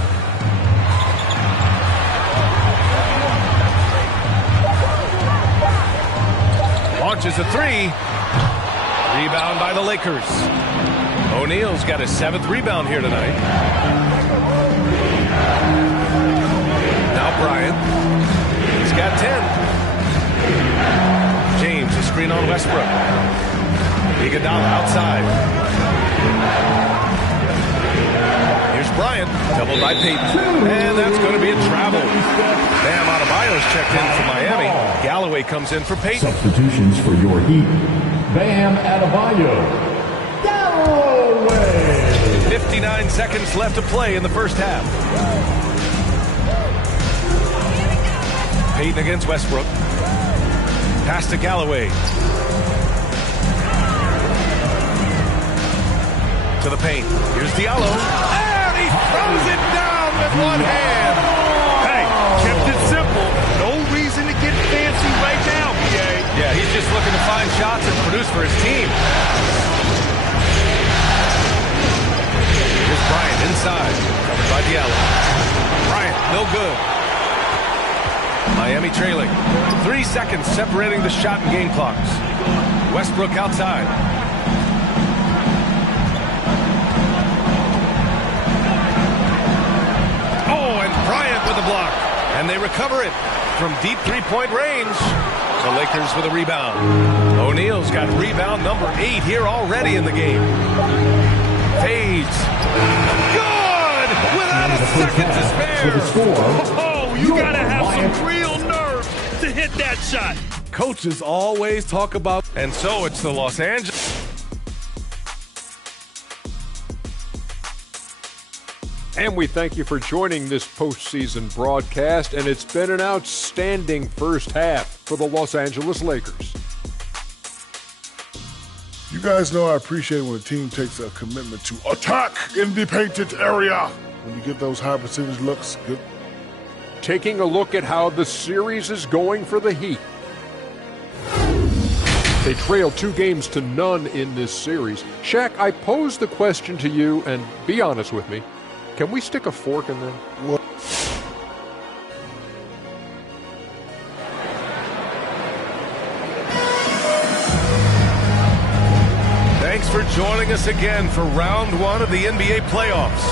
Launches a 3. Rebound by the Lakers. O'Neal's got his 7th rebound here tonight. Now Bryant. He's got 10. James, a screen on Westbrook. Iguodala outside. Here's Bryant, doubled by Payton. And that's going to be a travel. Bam Adebayo's checked in for Miami. Galloway comes in for Payton. Substitutions for your Heat. Bam Adebayo. Galloway. 59 seconds left to play in the first half. Payton against Westbrook. Pass to Galloway. To the paint. Here's Diallo. And he throws it down with one hand. Hey, kept it simple. No reason to get fancy right now, PA. Yeah, he's just looking to find shots and produce for his team. Here's Bryant inside. Covered by Diallo. Bryant, no good. Miami trailing. 3 seconds separating the shot and game clocks. Westbrook outside. Oh, and Bryant with a block. And they recover it from deep three-point range. The Lakers with a rebound. O'Neal's got rebound number 8 here already in the game. Fades. Good! Without a second to spare. Oh, you got to have some real nerve to hit that shot. Coaches always talk about... And so it's the Los Angeles. And we thank you for joining this postseason broadcast, and it's been an outstanding first half for the Los Angeles Lakers. You guys know I appreciate when a team takes a commitment to attack in the painted area. When you get those high percentage looks, good. Taking a look at how the series is going for the Heat. They trail 2-0 in this series. Shaq, I pose the question to you, and be honest with me. Can we stick a fork in them? Well, Thanks for joining us again for round one of the NBA playoffs.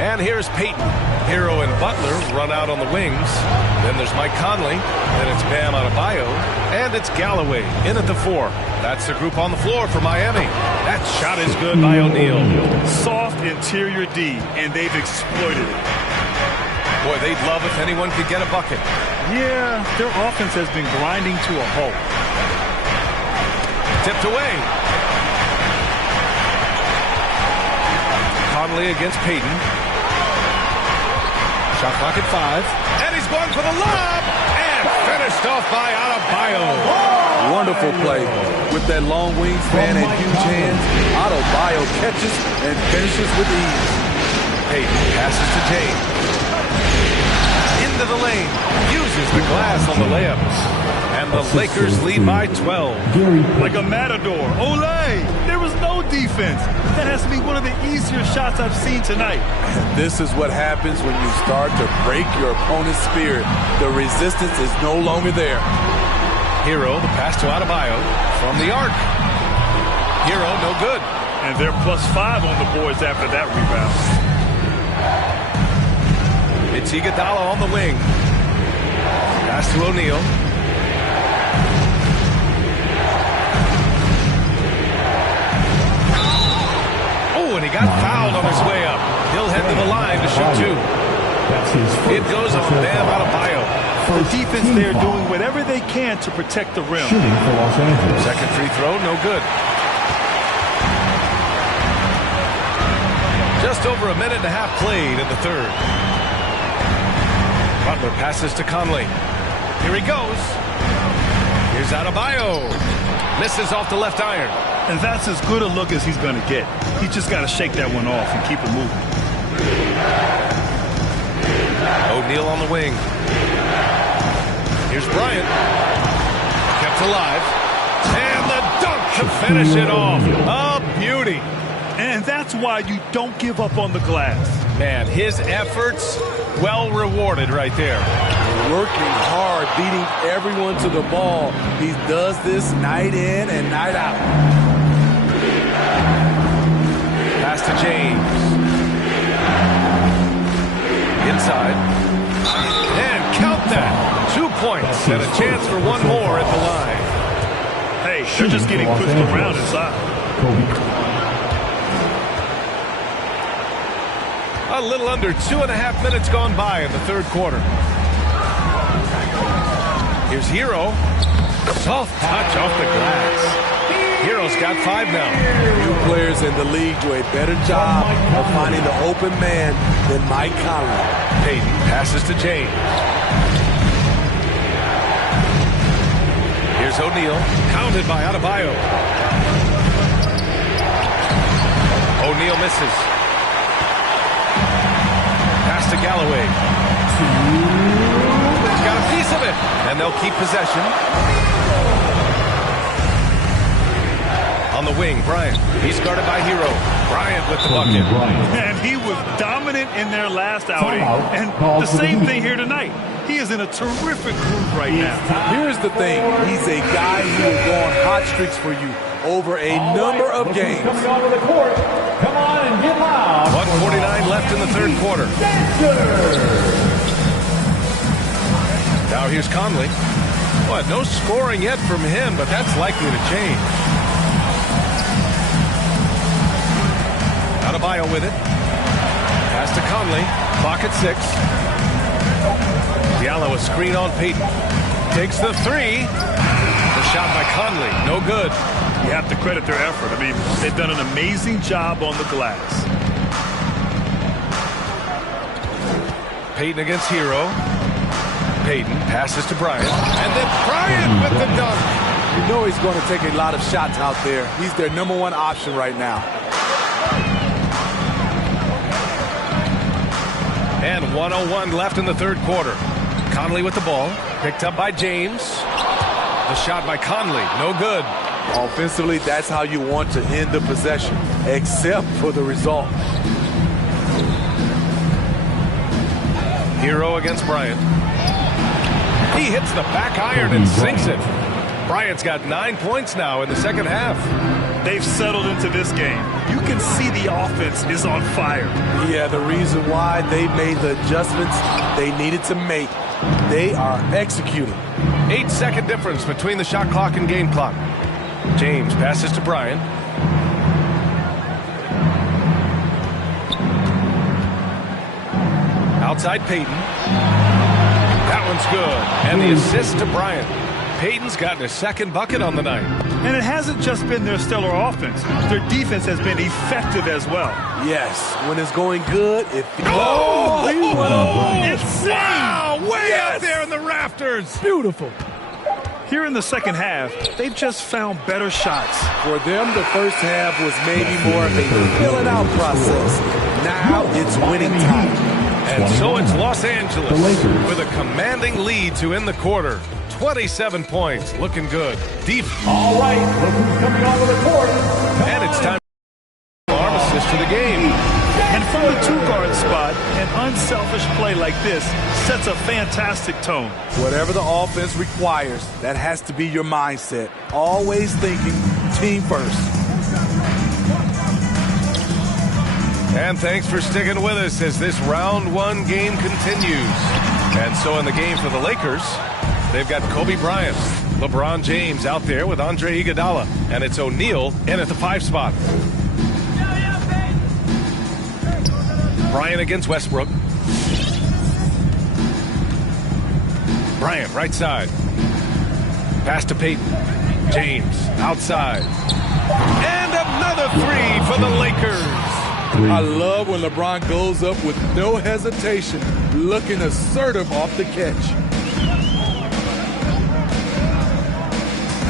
And here's Peyton. Hero and Butler run out on the wings. Then there's Mike Conley. Then it's Bam Adebayo. And it's Galloway in at the 4. That's the group on the floor for Miami. That shot is good by O'Neal. Soft interior D, and they've exploited it. Boy, they'd love if anyone could get a bucket. Yeah, their offense has been grinding to a halt. Tipped away. Conley against Peyton. Shot clock at 5. And he's going for the lob. And finished off by Adebayo. Wonderful play. With that long wingspan and huge hands, Adebayo catches and finishes with ease. Peyton passes to James. Into the lane. Uses the glass on the layups. And the Lakers lead by 12. Like a matador. Olay! There was no defense. That has to be one of the easier shots I've seen tonight. This is what happens when you start to break your opponent's spirit. The resistance is no longer there. Hero, the pass to Adebayo from the arc. Hero, no good. And they're +5 on the boards after that rebound. It's Iguodala on the wing. Pass to O'Neal. Oh, and he got fouled on his way up. He'll head to the line to shoot 2. It goes on Bam Adebayo. The defense there doing whatever they can to protect the rim. Second free throw, no good. Just over a minute and a half played in the third. Butler passes to Conley. Here he goes. Here's Adebayo. Misses off the left iron. And that's as good a look as he's going to get. He's just got to shake that one off and keep it moving. O'Neal on the wing. Here's Bryant. Kept alive. And the dunk to finish it off. A beauty. And that's why you don't give up on the glass. Man, his efforts well rewarded right there. Working hard, beating everyone to the ball. He does this night in and night out. Pass to James. Inside. And count that. 2 points and a chance for one more at the line. Hey, they're just getting pushed around inside. A little under 2.5 minutes gone by in the third quarter. Here's Hero. Soft touch off the glass. Hero's got 5 now. New players in the league do a better job of finding the open man than Mike Conley. Peyton passes to James. Here's O'Neal. Pounded by Adebayo. O'Neal misses. Pass to Galloway. He's got a piece of it. And they'll keep possession. On the wing, Bryant. He's guarded by Hero. Bryant with the bucket. And he was dominant in their last outing. And the same thing here tonight. He is in a terrific groove right now. Here's the thing. He's a guy who will go on hot streaks for you over a number of games. Coming onto the court. Come on and get loud. 1:49 left in the third quarter. Now here's Conley. What? No scoring yet from him, but that's likely to change. Adebayo with it. Pass to Conley. Clock at 6. Diallo a screen on Payton. Takes the 3. The shot by Conley. No good. You have to credit their effort. I mean, they've done an amazing job on the glass. Payton against Hero. Payton passes to Bryant. And then Bryant with the dunk. You know he's going to take a lot of shots out there. He's their #1 option right now. And 1:01 left in the third quarter. Conley with the ball. Picked up by James. The shot by Conley. No good. Offensively, that's how you want to end the possession, except for the result. Hero against Bryant. He hits the back iron and sinks it. Bryant's got 9 points now in the second half. They've settled into this game. You can see the offense is on fire. Yeah, the reason why they made the adjustments they needed to make. They are executing. 8-second difference between the shot clock and game clock. James passes to Bryant. Outside Payton. That one's good. And the assist to Bryant. Payton's gotten his second bucket on the night. And it hasn't just been their stellar offense. Their defense has been effective as well. Yes, when it's going good, it feels... Oh, he went up. Insane! Wow, way out there in the rafters. Beautiful. Here in the second half, they've just found better shots. For them, the first half was maybe more of a fill-it-out process. Now it's winning time. And so it's Los Angeles with a commanding lead to end the quarter. 27 points, looking good. Deep. All right, look who's coming onto the court. And it's time for arm assist to the game. And from the two-guard spot, an unselfish play like this sets a fantastic tone. Whatever the offense requires, that has to be your mindset. Always thinking team first. And thanks for sticking with us as this round 1 game continues. And so in the game for the Lakers, they've got Kobe Bryant, LeBron James out there with Andre Iguodala, and it's O'Neal in at the 5 spot. Bryant against Westbrook. Bryant right side. Pass to Payton. James outside. And another 3 for the Lakers. I love when LeBron goes up with no hesitation, looking assertive off the catch.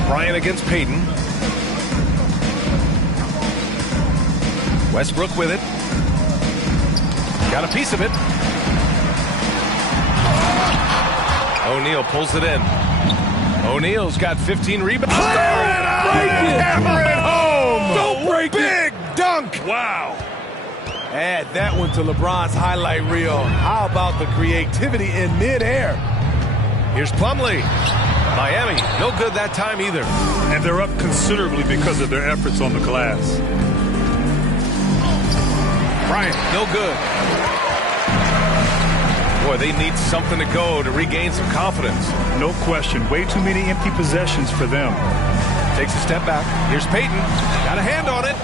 Bryant against Payton. Westbrook with it. Got a piece of it. O'Neal pulls it in. O'Neal's got 15 rebounds. Hammer it home. Don't break Big dunk. Wow. Add that one to LeBron's highlight reel. How about the creativity in midair? Here's Plumlee. Miami, no good that time either. And they're up considerably because of their efforts on the glass. Bryant, no good. Boy, they need something to go to regain some confidence. No question. Way too many empty possessions for them. Takes a step back. Here's Payton. Got a hand on it.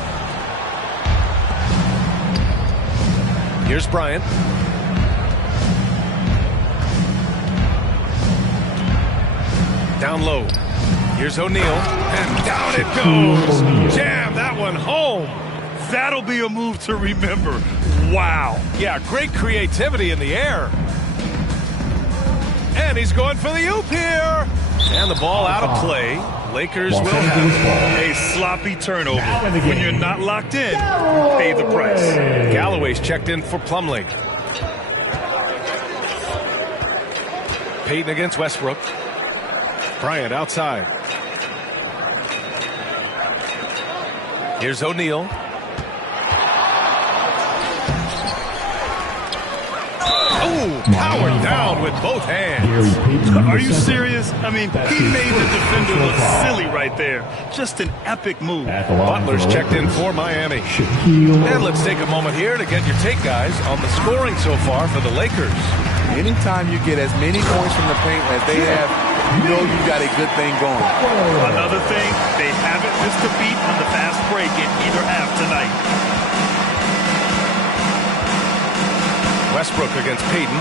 Here's Bryant. Down low. Here's O'Neal. And down it goes. Jam that one home. That'll be a move to remember. Wow. Yeah, great creativity in the air. And he's going for the oop here. And the ball out of play. Lakers will have a sloppy turnover. When you're not locked in, pay the price. Galloway's checked in for Plumlee. Payton against Westbrook. Bryant outside. Here's O'Neal. Oh, powered down with both hands. Are you serious? I mean, he made the defender look silly right there. Just an epic move. Butler's checked in for Miami. And let's take a moment here to get your take, guys, on the scoring so far for the Lakers. Anytime you get as many points from the paint as they have, you know you've got a good thing going. Another thing, they haven't missed a beat on the fast break in either half tonight. Westbrook against Payton.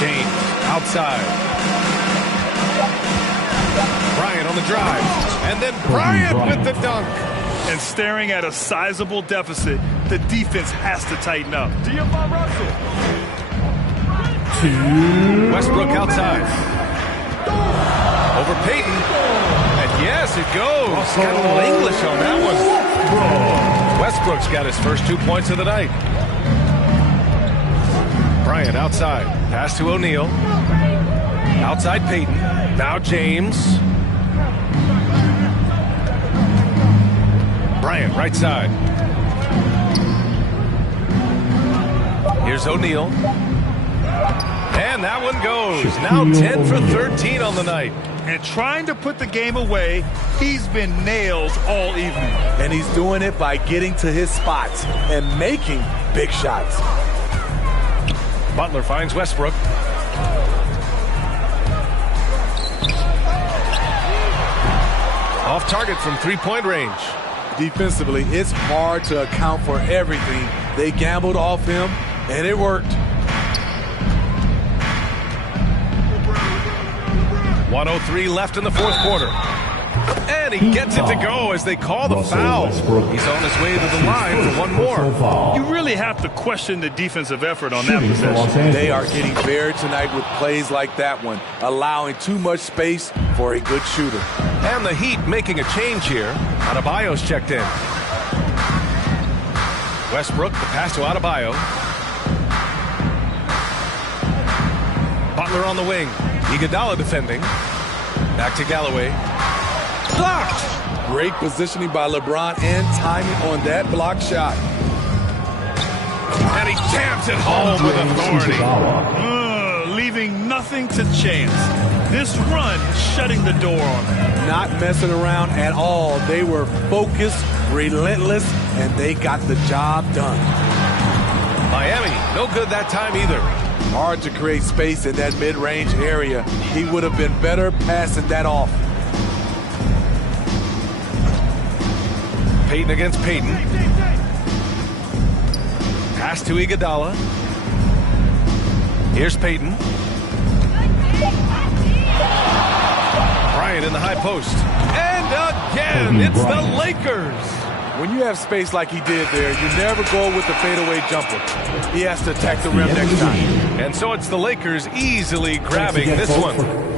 James outside. Bryant on the drive. And then Bryant with the dunk. And staring at a sizable deficit, the defense has to tighten up. Westbrook outside. Over Payton. And yes, it goes. Got a little English on that one. Westbrook's got his first 2 points of the night. Bryant outside. Pass to O'Neal. Outside Payton. Now James. Bryant, right side. Here's O'Neal. And that one goes. Now 10 for 13 on the night. And trying to put the game away, he's been nailed all evening. And he's doing it by getting to his spots and making big shots. Butler finds Westbrook. Off target from three-point range. Defensively, it's hard to account for everything. They gambled off him, and it worked. 1:03 left in the fourth quarter. And he gets it to go as they call the foul. He's on his way to the line for one more. You really have to question the defensive effort on that possession. They are getting buried tonight with plays like that one, allowing too much space for a good shooter. And the Heat making a change here. Adebayo's checked in. Westbrook, the pass to Adebayo. Butler on the wing. Iguodala defending. Back to Galloway. Blocked! Great positioning by LeBron and timing on that block shot. And he jams it home with authority. Leaving nothing to chance. This run shutting the door on them. Not messing around at all. They were focused, relentless, and they got the job done. Miami, no good that time either. Hard to create space in that mid-range area. He would have been better passing that off. Payton against Payton. Pass to Iguodala. Here's Payton. Bryant in the high post. And again, it's the Lakers. When you have space like he did there, you never go with the fadeaway jumper. He has to attack the rim next time. And so it's the Lakers easily grabbing this one.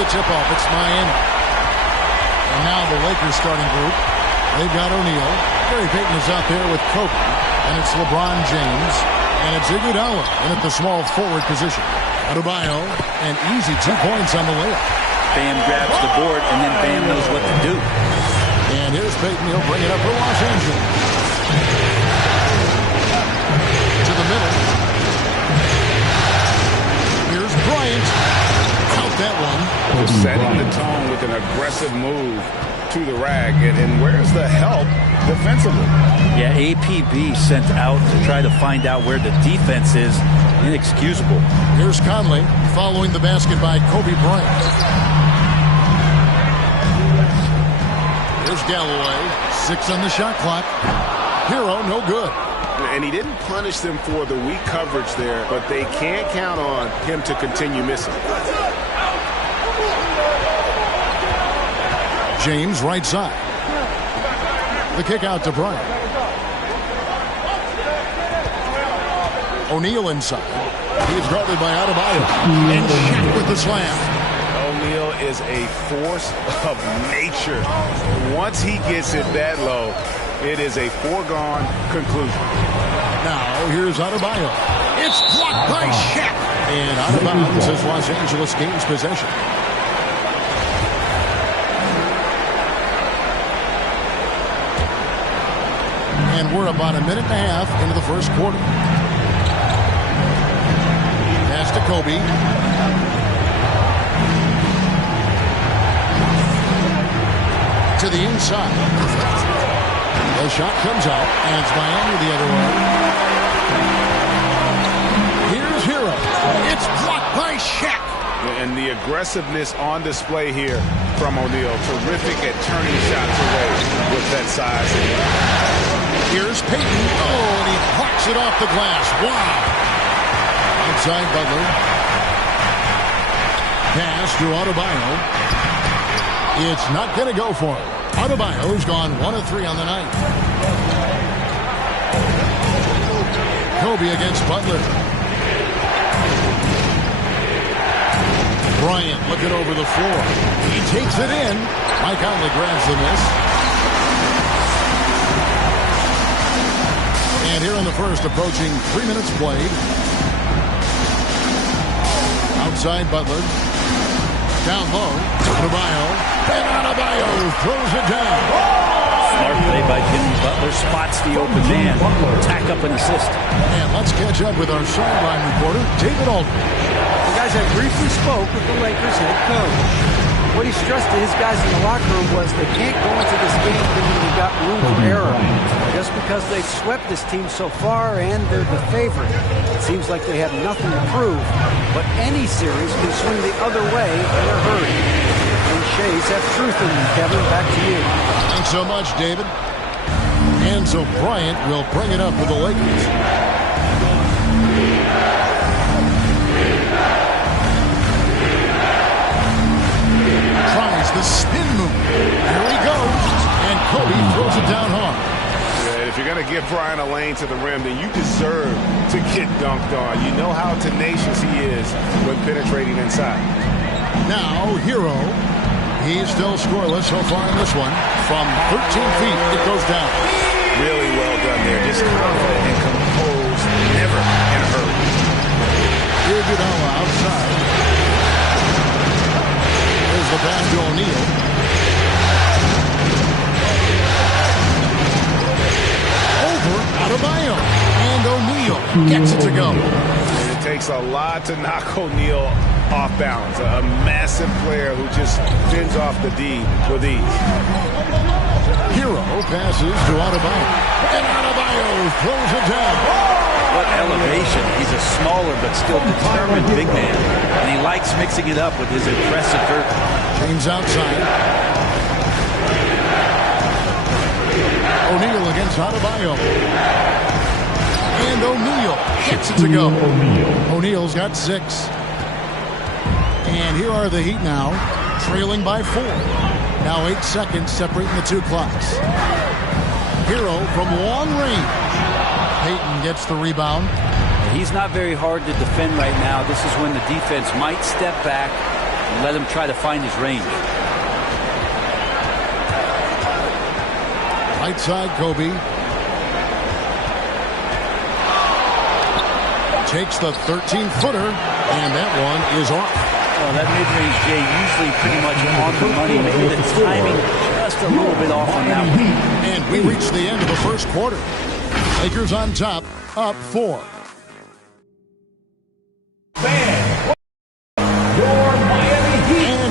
The tip-off, it's Miami. And now the Lakers starting group. They've got O'Neal. Gary Payton is out there with Kobe. And it's LeBron James. And it's Iguodala in at the small forward position. Adebayo, and easy 2 points on the layup. Bam grabs the board, and then Bam knows what to do. And here's Payton. He'll bring it up for Los Angeles. To the middle. Here's Bryant. That one. Setting the tone with an aggressive move to the rag. And where's the help defensively? Yeah, APB sent out to try to find out where the defense is. Inexcusable. Here's Conley following the basket by Kobe Bryant. Here's Galloway. 6 on the shot clock. Hero, no good. And he didn't punish them for the weak coverage there, but they can't count on him to continue missing. James right side. The kick out to Bryant. O'Neal inside. He is guarded by Adebayo. And Shaq with the slam. O'Neal is a force of nature. Once he gets it that low, it is a foregone conclusion. Now here's Adebayo. It's blocked by Shaq. And out of bounds as Los Angeles gains possession. And we're about a minute and a half into the first quarter. Pass to Kobe. To the inside. The shot comes out, and it's Miami the other way. Here's Hero. It's blocked by Shaq. And the aggressiveness on display here from O'Neal. Terrific at turning shots away with that size. Here's Payton. Oh, and he parks it off the glass. Wow. Outside Butler. Pass to Adebayo. It's not going to go for him. Adebayo's gone 1 of 3 on the night. Kobe against Butler. Bryant looking over the floor. He takes it in. Mike Conley grabs the miss. And here in the first, approaching 3 minutes played. Outside Butler. Down low. Adebayo. And Adebayo throws it down. Smart play by Jimmy Butler. Spots the open man. Tack up an assist. And let's catch up with our sideline reporter, David Aldridge. The guys, I briefly spoke with the Lakers head coach. What he stressed to his guys in the locker room was they can't go into this game thinking they've got room for error. Just because they've swept this team so far and they're the favorite, it seems like they have nothing to prove. But any series can swing the other way in a hurry. And Shays have truth in them. Kevin, back to you. Thanks so much, David. And so Bryant will bring it up for the Lakers. Tries the spin move. Here he goes. And Kobe throws it down hard. Yeah, if you're going to give Bryant a lane to the rim, then you deserve to get dunked on. You know how tenacious he is when penetrating inside. Now, Hero. He's still scoreless so far in this one. From 13 feet, it goes down. Really well done there. Just confident and composed. Never in a hurry. Iguodala outside. There's the pass to O'Neal. Over Adebayo. And O'Neal gets it to go. And it takes a lot to knock O'Neal off balance. A massive player who just fends off the D with ease. Hero passes to Adebayo. And Adebayo throws it down. What elevation. He's a smaller but still determined big man. And he likes mixing it up with his impressive vert. James outside. O'Neal against Adebayo. And O'Neal gets it to go. O'Neal's got 6. And here are the Heat now, trailing by 4. Now 8 seconds separating the two clocks. Hero from long range. Payton gets the rebound. He's not very hard to defend right now. This is when the defense might step back and let him try to find his range. Right side, Kobe. Takes the 13-footer, and that one is off. Well, that mid-range, Jay, usually pretty much on the money. Maybe the timing just a little bit off on that one. And we reach the end of the first quarter. Lakers on top, up 4. And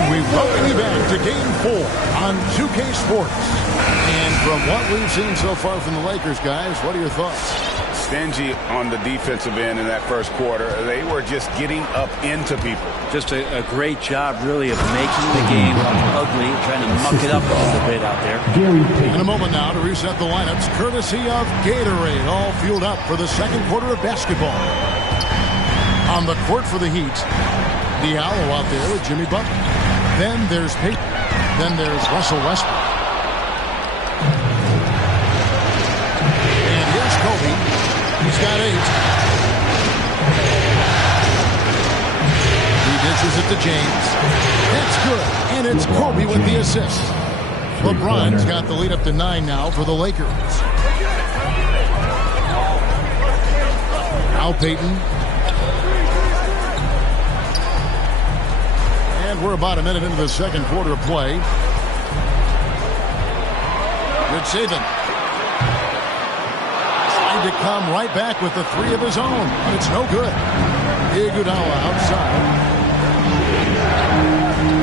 we welcome you back to Game 4 on 2K Sports. And from what we've seen so far from the Lakers, guys, what are your thoughts? Stingy on the defensive end in that first quarter. They were just getting up into people. Just a great job, really, of making the game ugly, trying to muck it up a little bit out there. In a moment now to reset the lineups, courtesy of Gatorade, all fueled up for the second quarter of basketball. On the court for the Heat, Diallo out there with Jimmy Butler. Then there's Payton. Then there's Russell Westbrook. And here's Kobe. He's got 8. He dishes it to James. That's good. And it's Kobe with the assist. LeBron's got the lead up to 9 now for the Lakers. Now Payton. And we're about a minute into the second quarter of play. Rich Saban trying to come right back with the three of his own, but it's no good. Iguodala outside.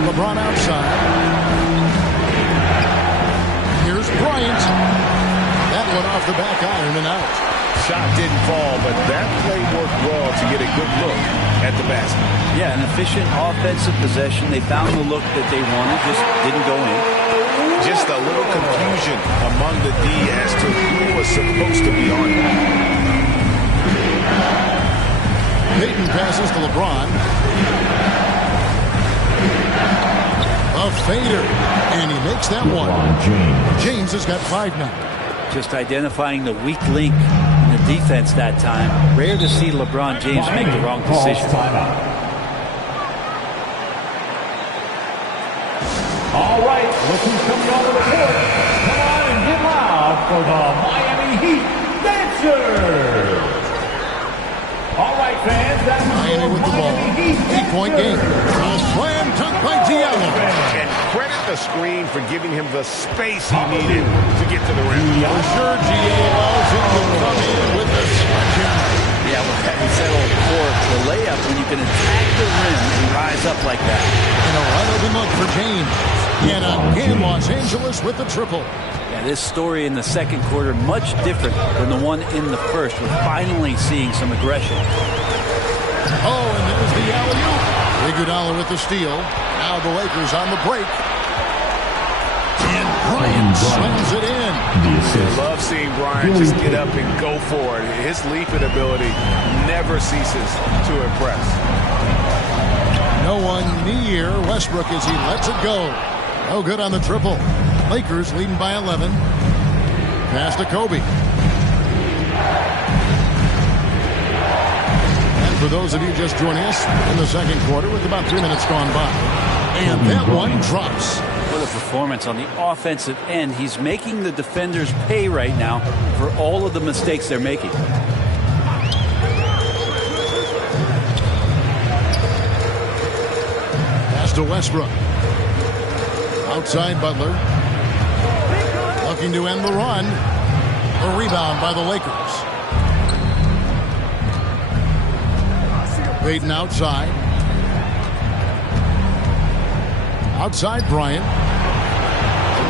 LeBron outside. Here's Bryant. That one off the back iron and out. Shot didn't fall, but that play worked well to get a good look at the basket. Yeah, an efficient offensive possession. They found the look that they wanted, just didn't go in. Just a little confusion among the D as to who was supposed to be on it. Payton passes to LeBron. A fader, and he makes that one. James has got 5 now. Just identifying the weak link in the defense that time. Rare to see LeBron James make the wrong decision. All right, look who's coming on the court. Come on and get loud for the Miami Heat Dancers. All right, fans, that's Miami with the ball. 8-point game. A slam dunk by Diallo. And credit the screen for giving him the space he needed to get to the rim. For sure, G.A. allows him to come in with the sledgehammer. Yeah, well, having said all before, the layup, when you can attack the rim and rise up like that. And a wide open look for James. And again, Los Angeles with the triple. Yeah, this story in the second quarter much different than the one in the first. We're finally seeing some aggression. Oh, and there's the alley-oop. Iguodala with the steal. Now the Lakers on the break. And Bryant slams it in. I love seeing Bryant just get up and go for it. His leaping ability never ceases to impress. No one near Westbrook as he lets it go. No good on the triple. Lakers leading by 11. Pass to Kobe. And for those of you just joining us in the second quarter with about 3 minutes gone by. And that one drops. What a performance on the offensive end. He's making the defenders pay right now for all of the mistakes they're making. Pass to Westbrook. Outside Butler. Looking to end the run. A rebound by the Lakers. Payton outside. Outside Bryant.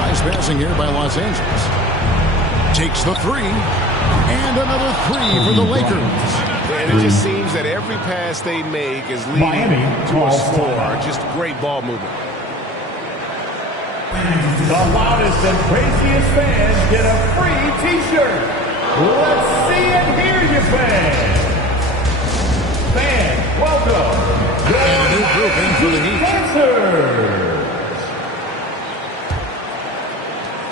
Nice passing here by Los Angeles. Takes the three. And another three for the Lakers. And it just seems that every pass they make is leading to a score. Just great ball movement. The loudest and craziest fans get a free T-shirt. Let's see and hear you, fans. Fans, welcome. And a new group in for the Heat.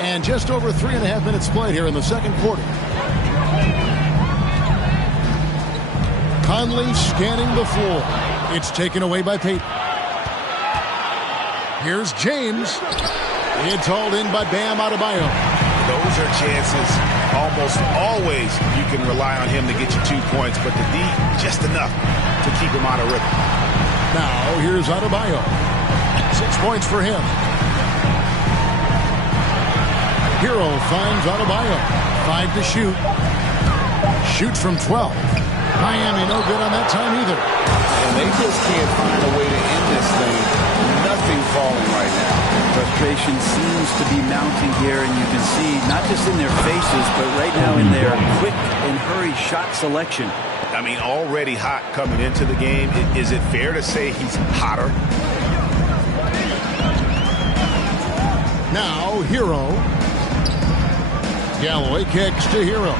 And just over 3.5 minutes played here in the second quarter. Conley scanning the floor. It's taken away by Payton. Here's James. It's hauled in by Bam Adebayo. Those are chances. Almost always you can rely on him to get you 2 points, but the D, just enough to keep him out of rhythm. Now, here's Adebayo. 6 points for him. Hero finds Adebayo. 5 to shoot. Shoots from 12. Miami no good on that time either. And they just can't find a way to end this thing. Nothing falling right now. Frustration seems to be mounting here, and you can see not just in their faces, but right now in their quick and hurried shot selection. I mean, already hot coming into the game. Is it fair to say he's hotter? Now, Hero. Galloway kicks to Hero.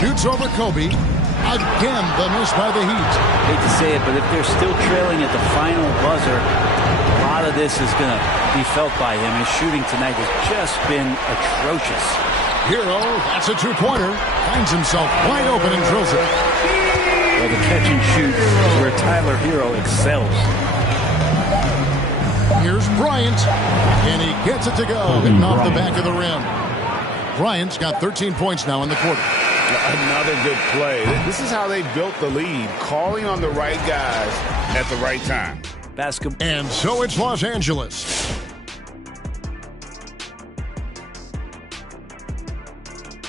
Shoots over Kobe. Again, the miss by the Heat. Hate to say it, but if they're still trailing at the final buzzer, a lot of this is going to be felt by him. His shooting tonight has just been atrocious. Hero, that's a two-pointer. Finds himself wide open and drills it. Well, the catch and shoot is where Tyler Hero excels. Here's Bryant, and he gets it to go, hitting off the back of the rim. Bryant's got 13 points now in the quarter. Another good play. This is how they built the lead, calling on the right guys at the right time. Basketball. And so it's Los Angeles.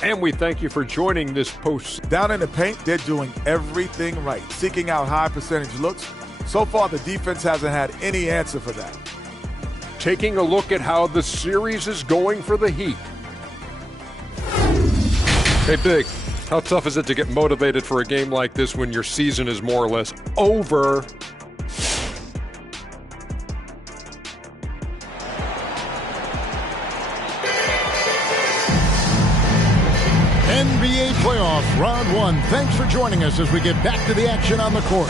And we thank you for joining this post. Down in the paint, they're doing everything right, seeking out high percentage looks. So far, the defense hasn't had any answer for that. Taking a look at how the series is going for the Heat. Hey, Big, how tough is it to get motivated for a game like this when your season is more or less over? NBA playoff round 1. Thanks for joining us as we get back to the action on the court.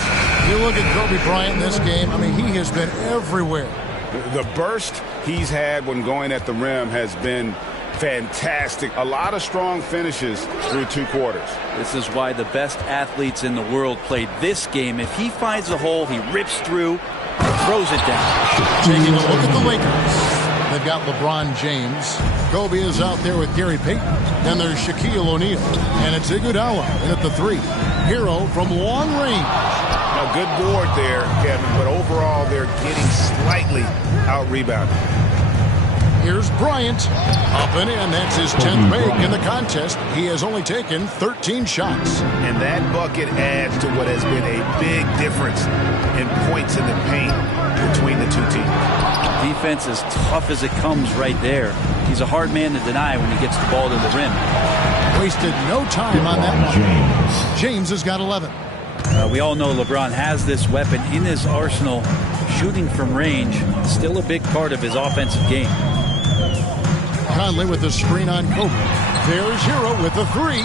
You look at Kobe Bryant in this game. I mean, he has been everywhere. The burst he's had when going at the rim has been fantastic. A lot of strong finishes through 2 quarters. This is why the best athletes in the world play this game. If he finds a hole, he rips through, throws it down. Taking a look at the Lakers. They've got LeBron James. Kobe is out there with Gary Payton. Then there's Shaquille O'Neal. And it's Iguodala in at the 3. Hero from long range. A good board there, Kevin, but overall they're getting slightly out-rebounded. Here's Bryant. Up and in. That's his 10th make in the contest. He has only taken 13 shots. And that bucket adds to what has been a big difference in points in the paint between the two teams. Defense as tough as it comes right there. He's a hard man to deny when he gets the ball to the rim. Wasted no time on that one. James has got 11. We all know LeBron has this weapon in his arsenal. Shooting from range, still a big part of his offensive game. Conley with the screen on Kobe. There's Hero with the 3.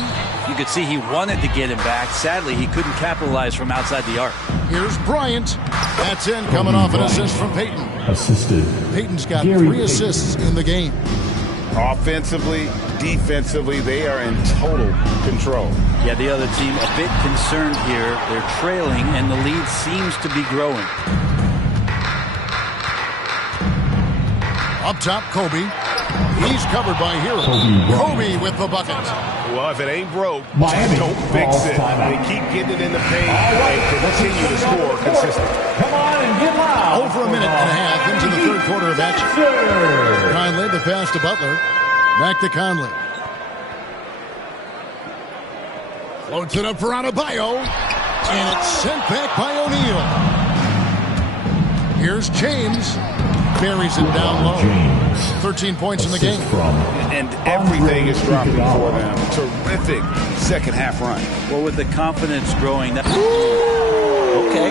You could see he wanted to get him back. Sadly, he couldn't capitalize from outside the arc. Here's Bryant. That's in, coming off an assist from Payton. Assisted. Payton's got 3 assists in the game. Offensively, defensively, they are in total control. Yeah, the other team a bit concerned here. They're trailing, and the lead seems to be growing. Up top, Kobe. He's covered by Hero. Kobe with the bucket. Well, if it ain't broke, Miami don't fix it. timeout. They keep getting it in the paint and continue to score consistently. Come on and get loud. Over a minute and a half into the third quarter of action. Conley, the pass to Butler. Back to Conley. Floats it up for Adebayo. And it's sent back by O'Neal. Here's James. Buries it down low. 13 points in the game. And everything is dropping for them. Terrific second half run. Well, with the confidence growing. Okay.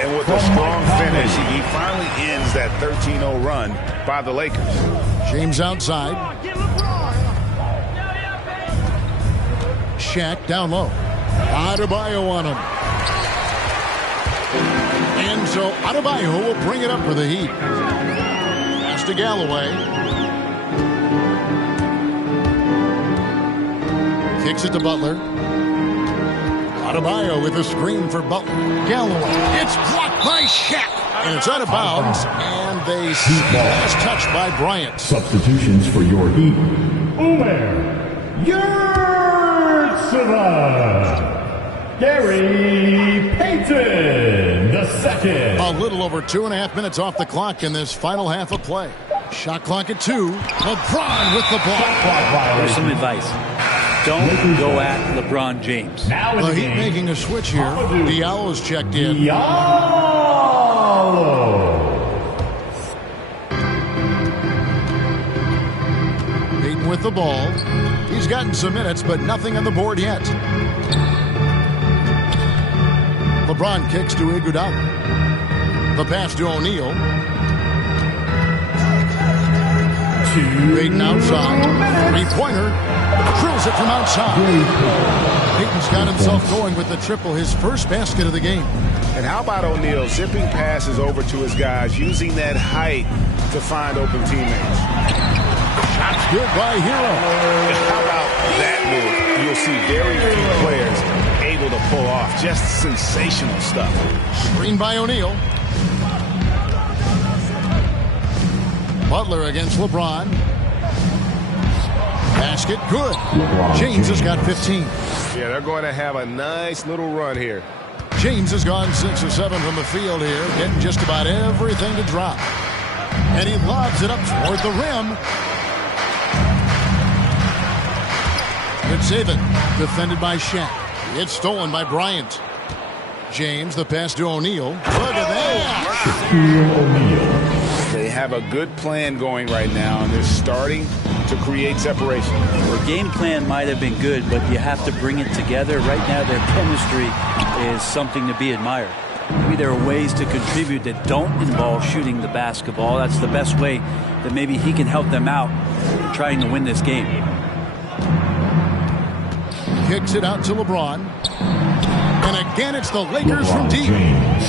And with a strong finish, he finally ends that 13-0 run by the Lakers. James outside. Shaq down low. Adebayo on him. And so Adebayo will bring it up for the Heat. Pass to Galloway. Kicks it to Butler. Adebayo with a screen for Butler. Galloway. It's blocked by Shaq. And it's out of bounds. And they see the last touch by Bryant. Substitutions for your Heat. Umer Yurtseven. Gary Payton the second. A little over 2.5 minutes off the clock in this final half of play. Shot clock at 2. LeBron with the ball. Here's some advice. Don't go at LeBron James. Now The Heat making a switch here. Diallo's checked in. Diallo. Payton with the ball. He's gotten some minutes, but nothing on the board yet. LeBron kicks to Iguodala. The pass to O'Neal. Payton outside. 3-pointer. Drills it from outside. Payton's got himself going with the triple, his first basket of the game. And how about O'Neal zipping passes over to his guys, using that height to find open teammates? Shots good by Hero. And how about that move? You'll see very few players able to pull off. Just sensational stuff. Screen by O'Neal. Butler against LeBron. Basket good. James has got 15. Yeah, they're going to have a nice little run here. James has gone 6 of 7 from the field here, getting just about everything to drop. And he lobs it up toward the rim. Good save it. Defended by Shaq. It's stolen by Bryant. James, the pass to O'Neal. Look at that. They have a good plan going right now, and they're starting to create separation. Their game plan might have been good, but you have to bring it together. Right now, their chemistry is something to be admired. Maybe there are ways to contribute that don't involve shooting the basketball. That's the best way that maybe he can help them out trying to win this game. Kicks it out to LeBron. And again, it's the Lakers from deep.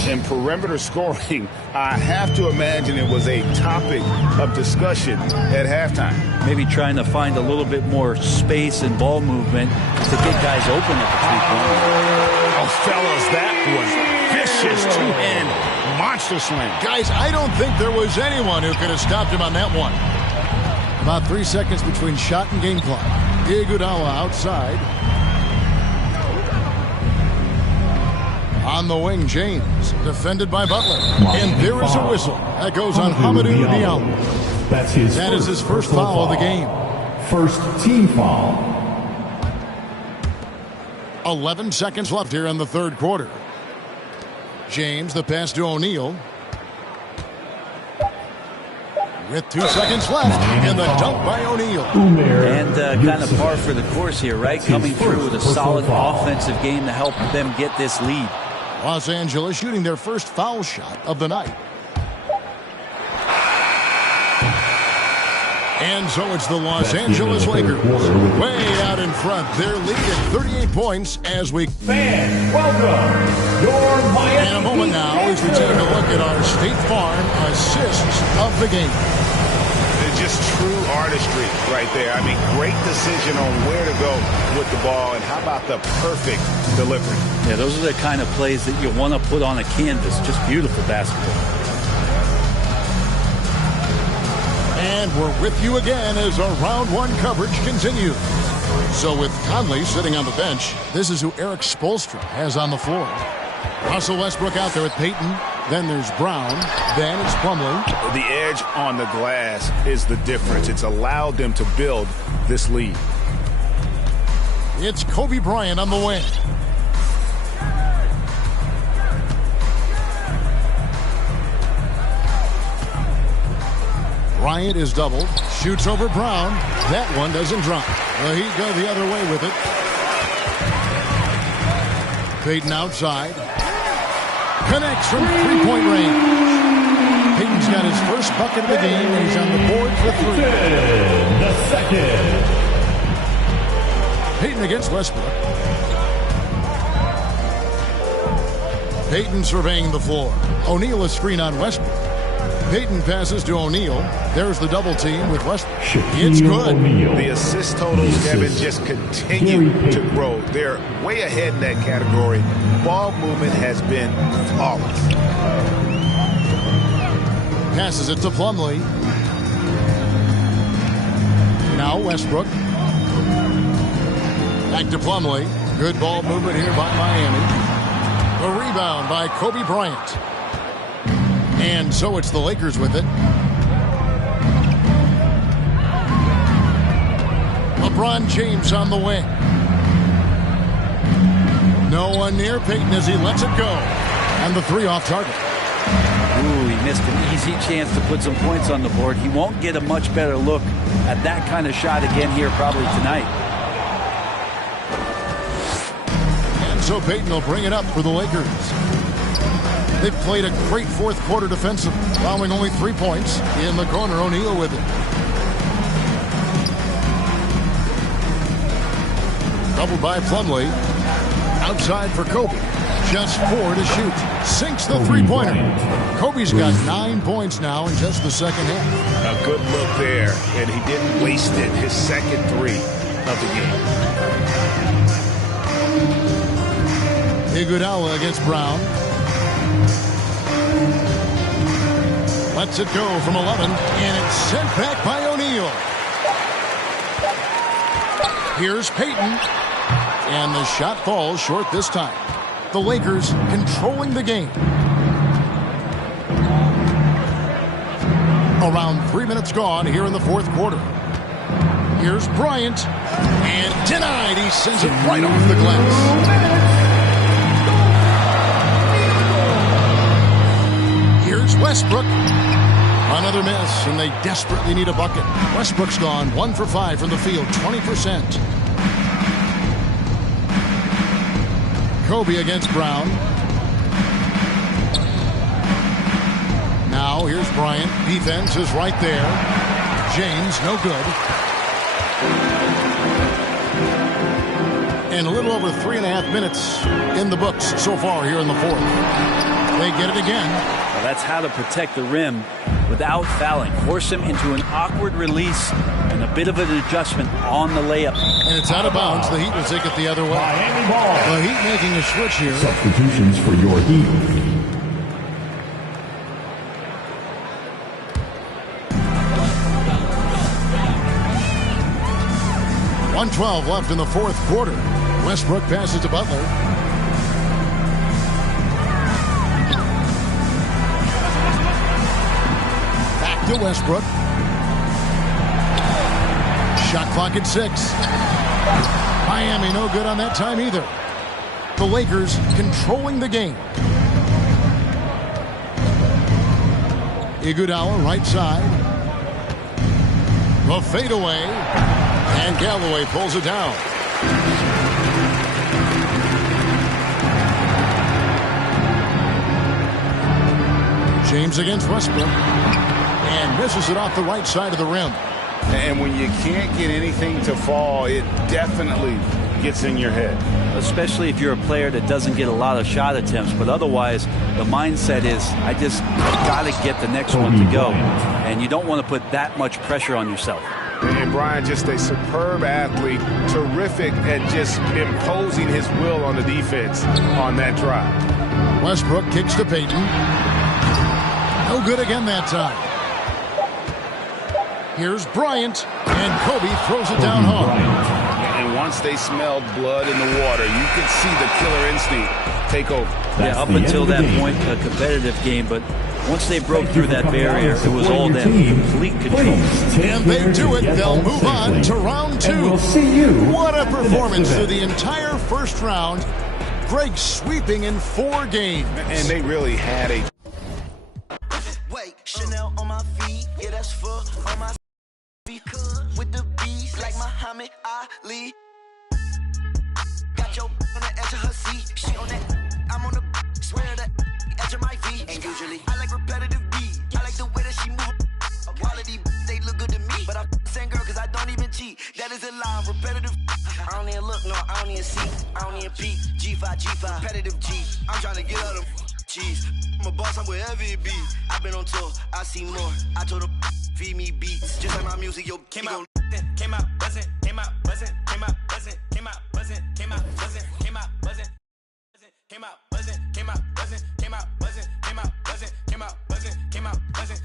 In perimeter scoring, I have to imagine it was a topic of discussion at halftime. Maybe trying to find a little bit more space and ball movement to get guys open at the three-point line. Oh, fellas, that was vicious two-hand monster slam. Guys, I don't think there was anyone who could have stopped him on that one. About 3 seconds between shot and game clock. Iguodala outside. On the wing, James, defended by Butler. And there is a whistle. That goes on Hamidou Diallo. That is his first foul of the game. First team foul. 11 seconds left here in the third quarter. James, the pass to O'Neal. With 2 seconds left, and the dunk by O'Neal. And kind of par for the course here, right? Coming through with a solid offensive game to help them get this lead. Los Angeles shooting their first foul shot of the night. And so it's the Los Angeles Lakers way out in front. They're leading 38 points as we... Fans, welcome your Miami. In a moment now as we take a look at our State Farm assists of the game. It's just true artistry right there. I mean, great decision on where to go with the ball, and how about the perfect delivery? Yeah, those are the kind of plays that you want to put on a canvas. Just beautiful basketball. And we're with you again as our round one coverage continues. So with Conley sitting on the bench, this is who Eric Spoelstra has on the floor. Russell Westbrook out there with Payton. Then there's Brown. Then it's Plumlee. The edge on the glass is the difference. It's allowed them to build this lead. It's Kobe Bryant on the wing. Bryant is doubled. Shoots over Brown. That one doesn't drop. The Heat go the other way with it. Payton outside. Connects from three-point range. Payton's got his first bucket of the game, and he's on the board for three. The second. Payton against Westbrook. Payton surveying the floor. O'Neal a screen on Westbrook. Payton passes to O'Neal. There's the double team with Westbrook. It's good. The assist totals, Kevin, just continue to grow. They're way ahead in that category. Ball movement has been flawless. Passes it to Plumlee. Now Westbrook. Back to Plumlee. Good ball movement here by Miami. The rebound by Kobe Bryant. And so it's the Lakers with it. LeBron James on the wing. No one near Payton as he lets it go. And the three off target. Ooh, he missed an easy chance to put some points on the board. He won't get a much better look at that kind of shot again here probably tonight. And so Payton will bring it up for the Lakers. They've played a great fourth quarter defensively, allowing only 3 points. In the corner, O'Neal with it. Doubled by Plumlee. Outside for Kobe. Just 4 to shoot. Sinks the three-pointer. Kobe's got 9 points now in just the second half. A good look there, and he didn't waste it. His second three of the game. Iguodala against Brown. Lets it go from 11, and it's sent back by O'Neal. Here's Payton, and the shot falls short this time. The Lakers controlling the game. Around 3 minutes gone here in the fourth quarter. Here's Bryant. And denied. He sends it right off the glass. Here's Westbrook. Another miss, and they desperately need a bucket. Westbrook's gone 1 for 5 from the field, 20%. Kobe against Brown. Now here's Bryant. Defense is right there. James, no good. And a little over 3.5 minutes in the books so far here in the fourth. They get it again. Well, that's how to protect the rim without fouling. Force him into an awkward release and a bit of an adjustment on the layup. And it's out of bounds. The Heat will take it the other way. Miami ball. The Heat making a switch here. Substitutions for your Heat. .112 left in the fourth quarter. Westbrook passes to Butler. Back to Westbrook. Shot clock at 6. Miami no good on that time either. The Lakers controlling the game. Iguodala right side. The fadeaway. And Galloway pulls it down. James against Westbrook. And misses it off the right side of the rim. And when you can't get anything to fall, it definitely gets in your head. Especially if you're a player that doesn't get a lot of shot attempts. But otherwise, the mindset is, I just got to get the next one to go. And you don't want to put that much pressure on yourself. And Brian, just a superb athlete, terrific at just imposing his will on the defense on that drive. Westbrook kicks to Payton. No good again that time. Here's Bryant, and Kobe throws it down hard. And once they smelled blood in the water, you could see the killer instinct take over. Yeah, up until that point, a competitive game, but once they broke through that barrier, it was all them, complete control. And they do it. They'll move on to round 2. We'll see you. What a performance through the entire first round. Greg sweeping in 4 games. And they really had a... Wait, Chanel on my feet, yeah, that's for on my with the beast like Muhammad Ali. Got your on the edge of her seat, she on that, I'm on the swear that edge of my feet. And usually I like repetitive beat, I like the way that she move. Quality, they look good to me, but I'm the same girl cause I don't even cheat. That is a lie, repetitive. I don't even look, no, I don't even see, I don't even peek. G5, repetitive G. I'm trying to get out of cheese. I'm a boss, I'm wherever it be. I've been on tour, I see more. I told her, feed me beats. Just like my music, yo, came out buzzing, came out buzzing, came out buzzing, came out buzzing, came out buzzing, came out buzzing, came out buzzing, came out buzzing, came out buzzing, came out buzzing, came out buzzing, came out buzzing, came out buzzing.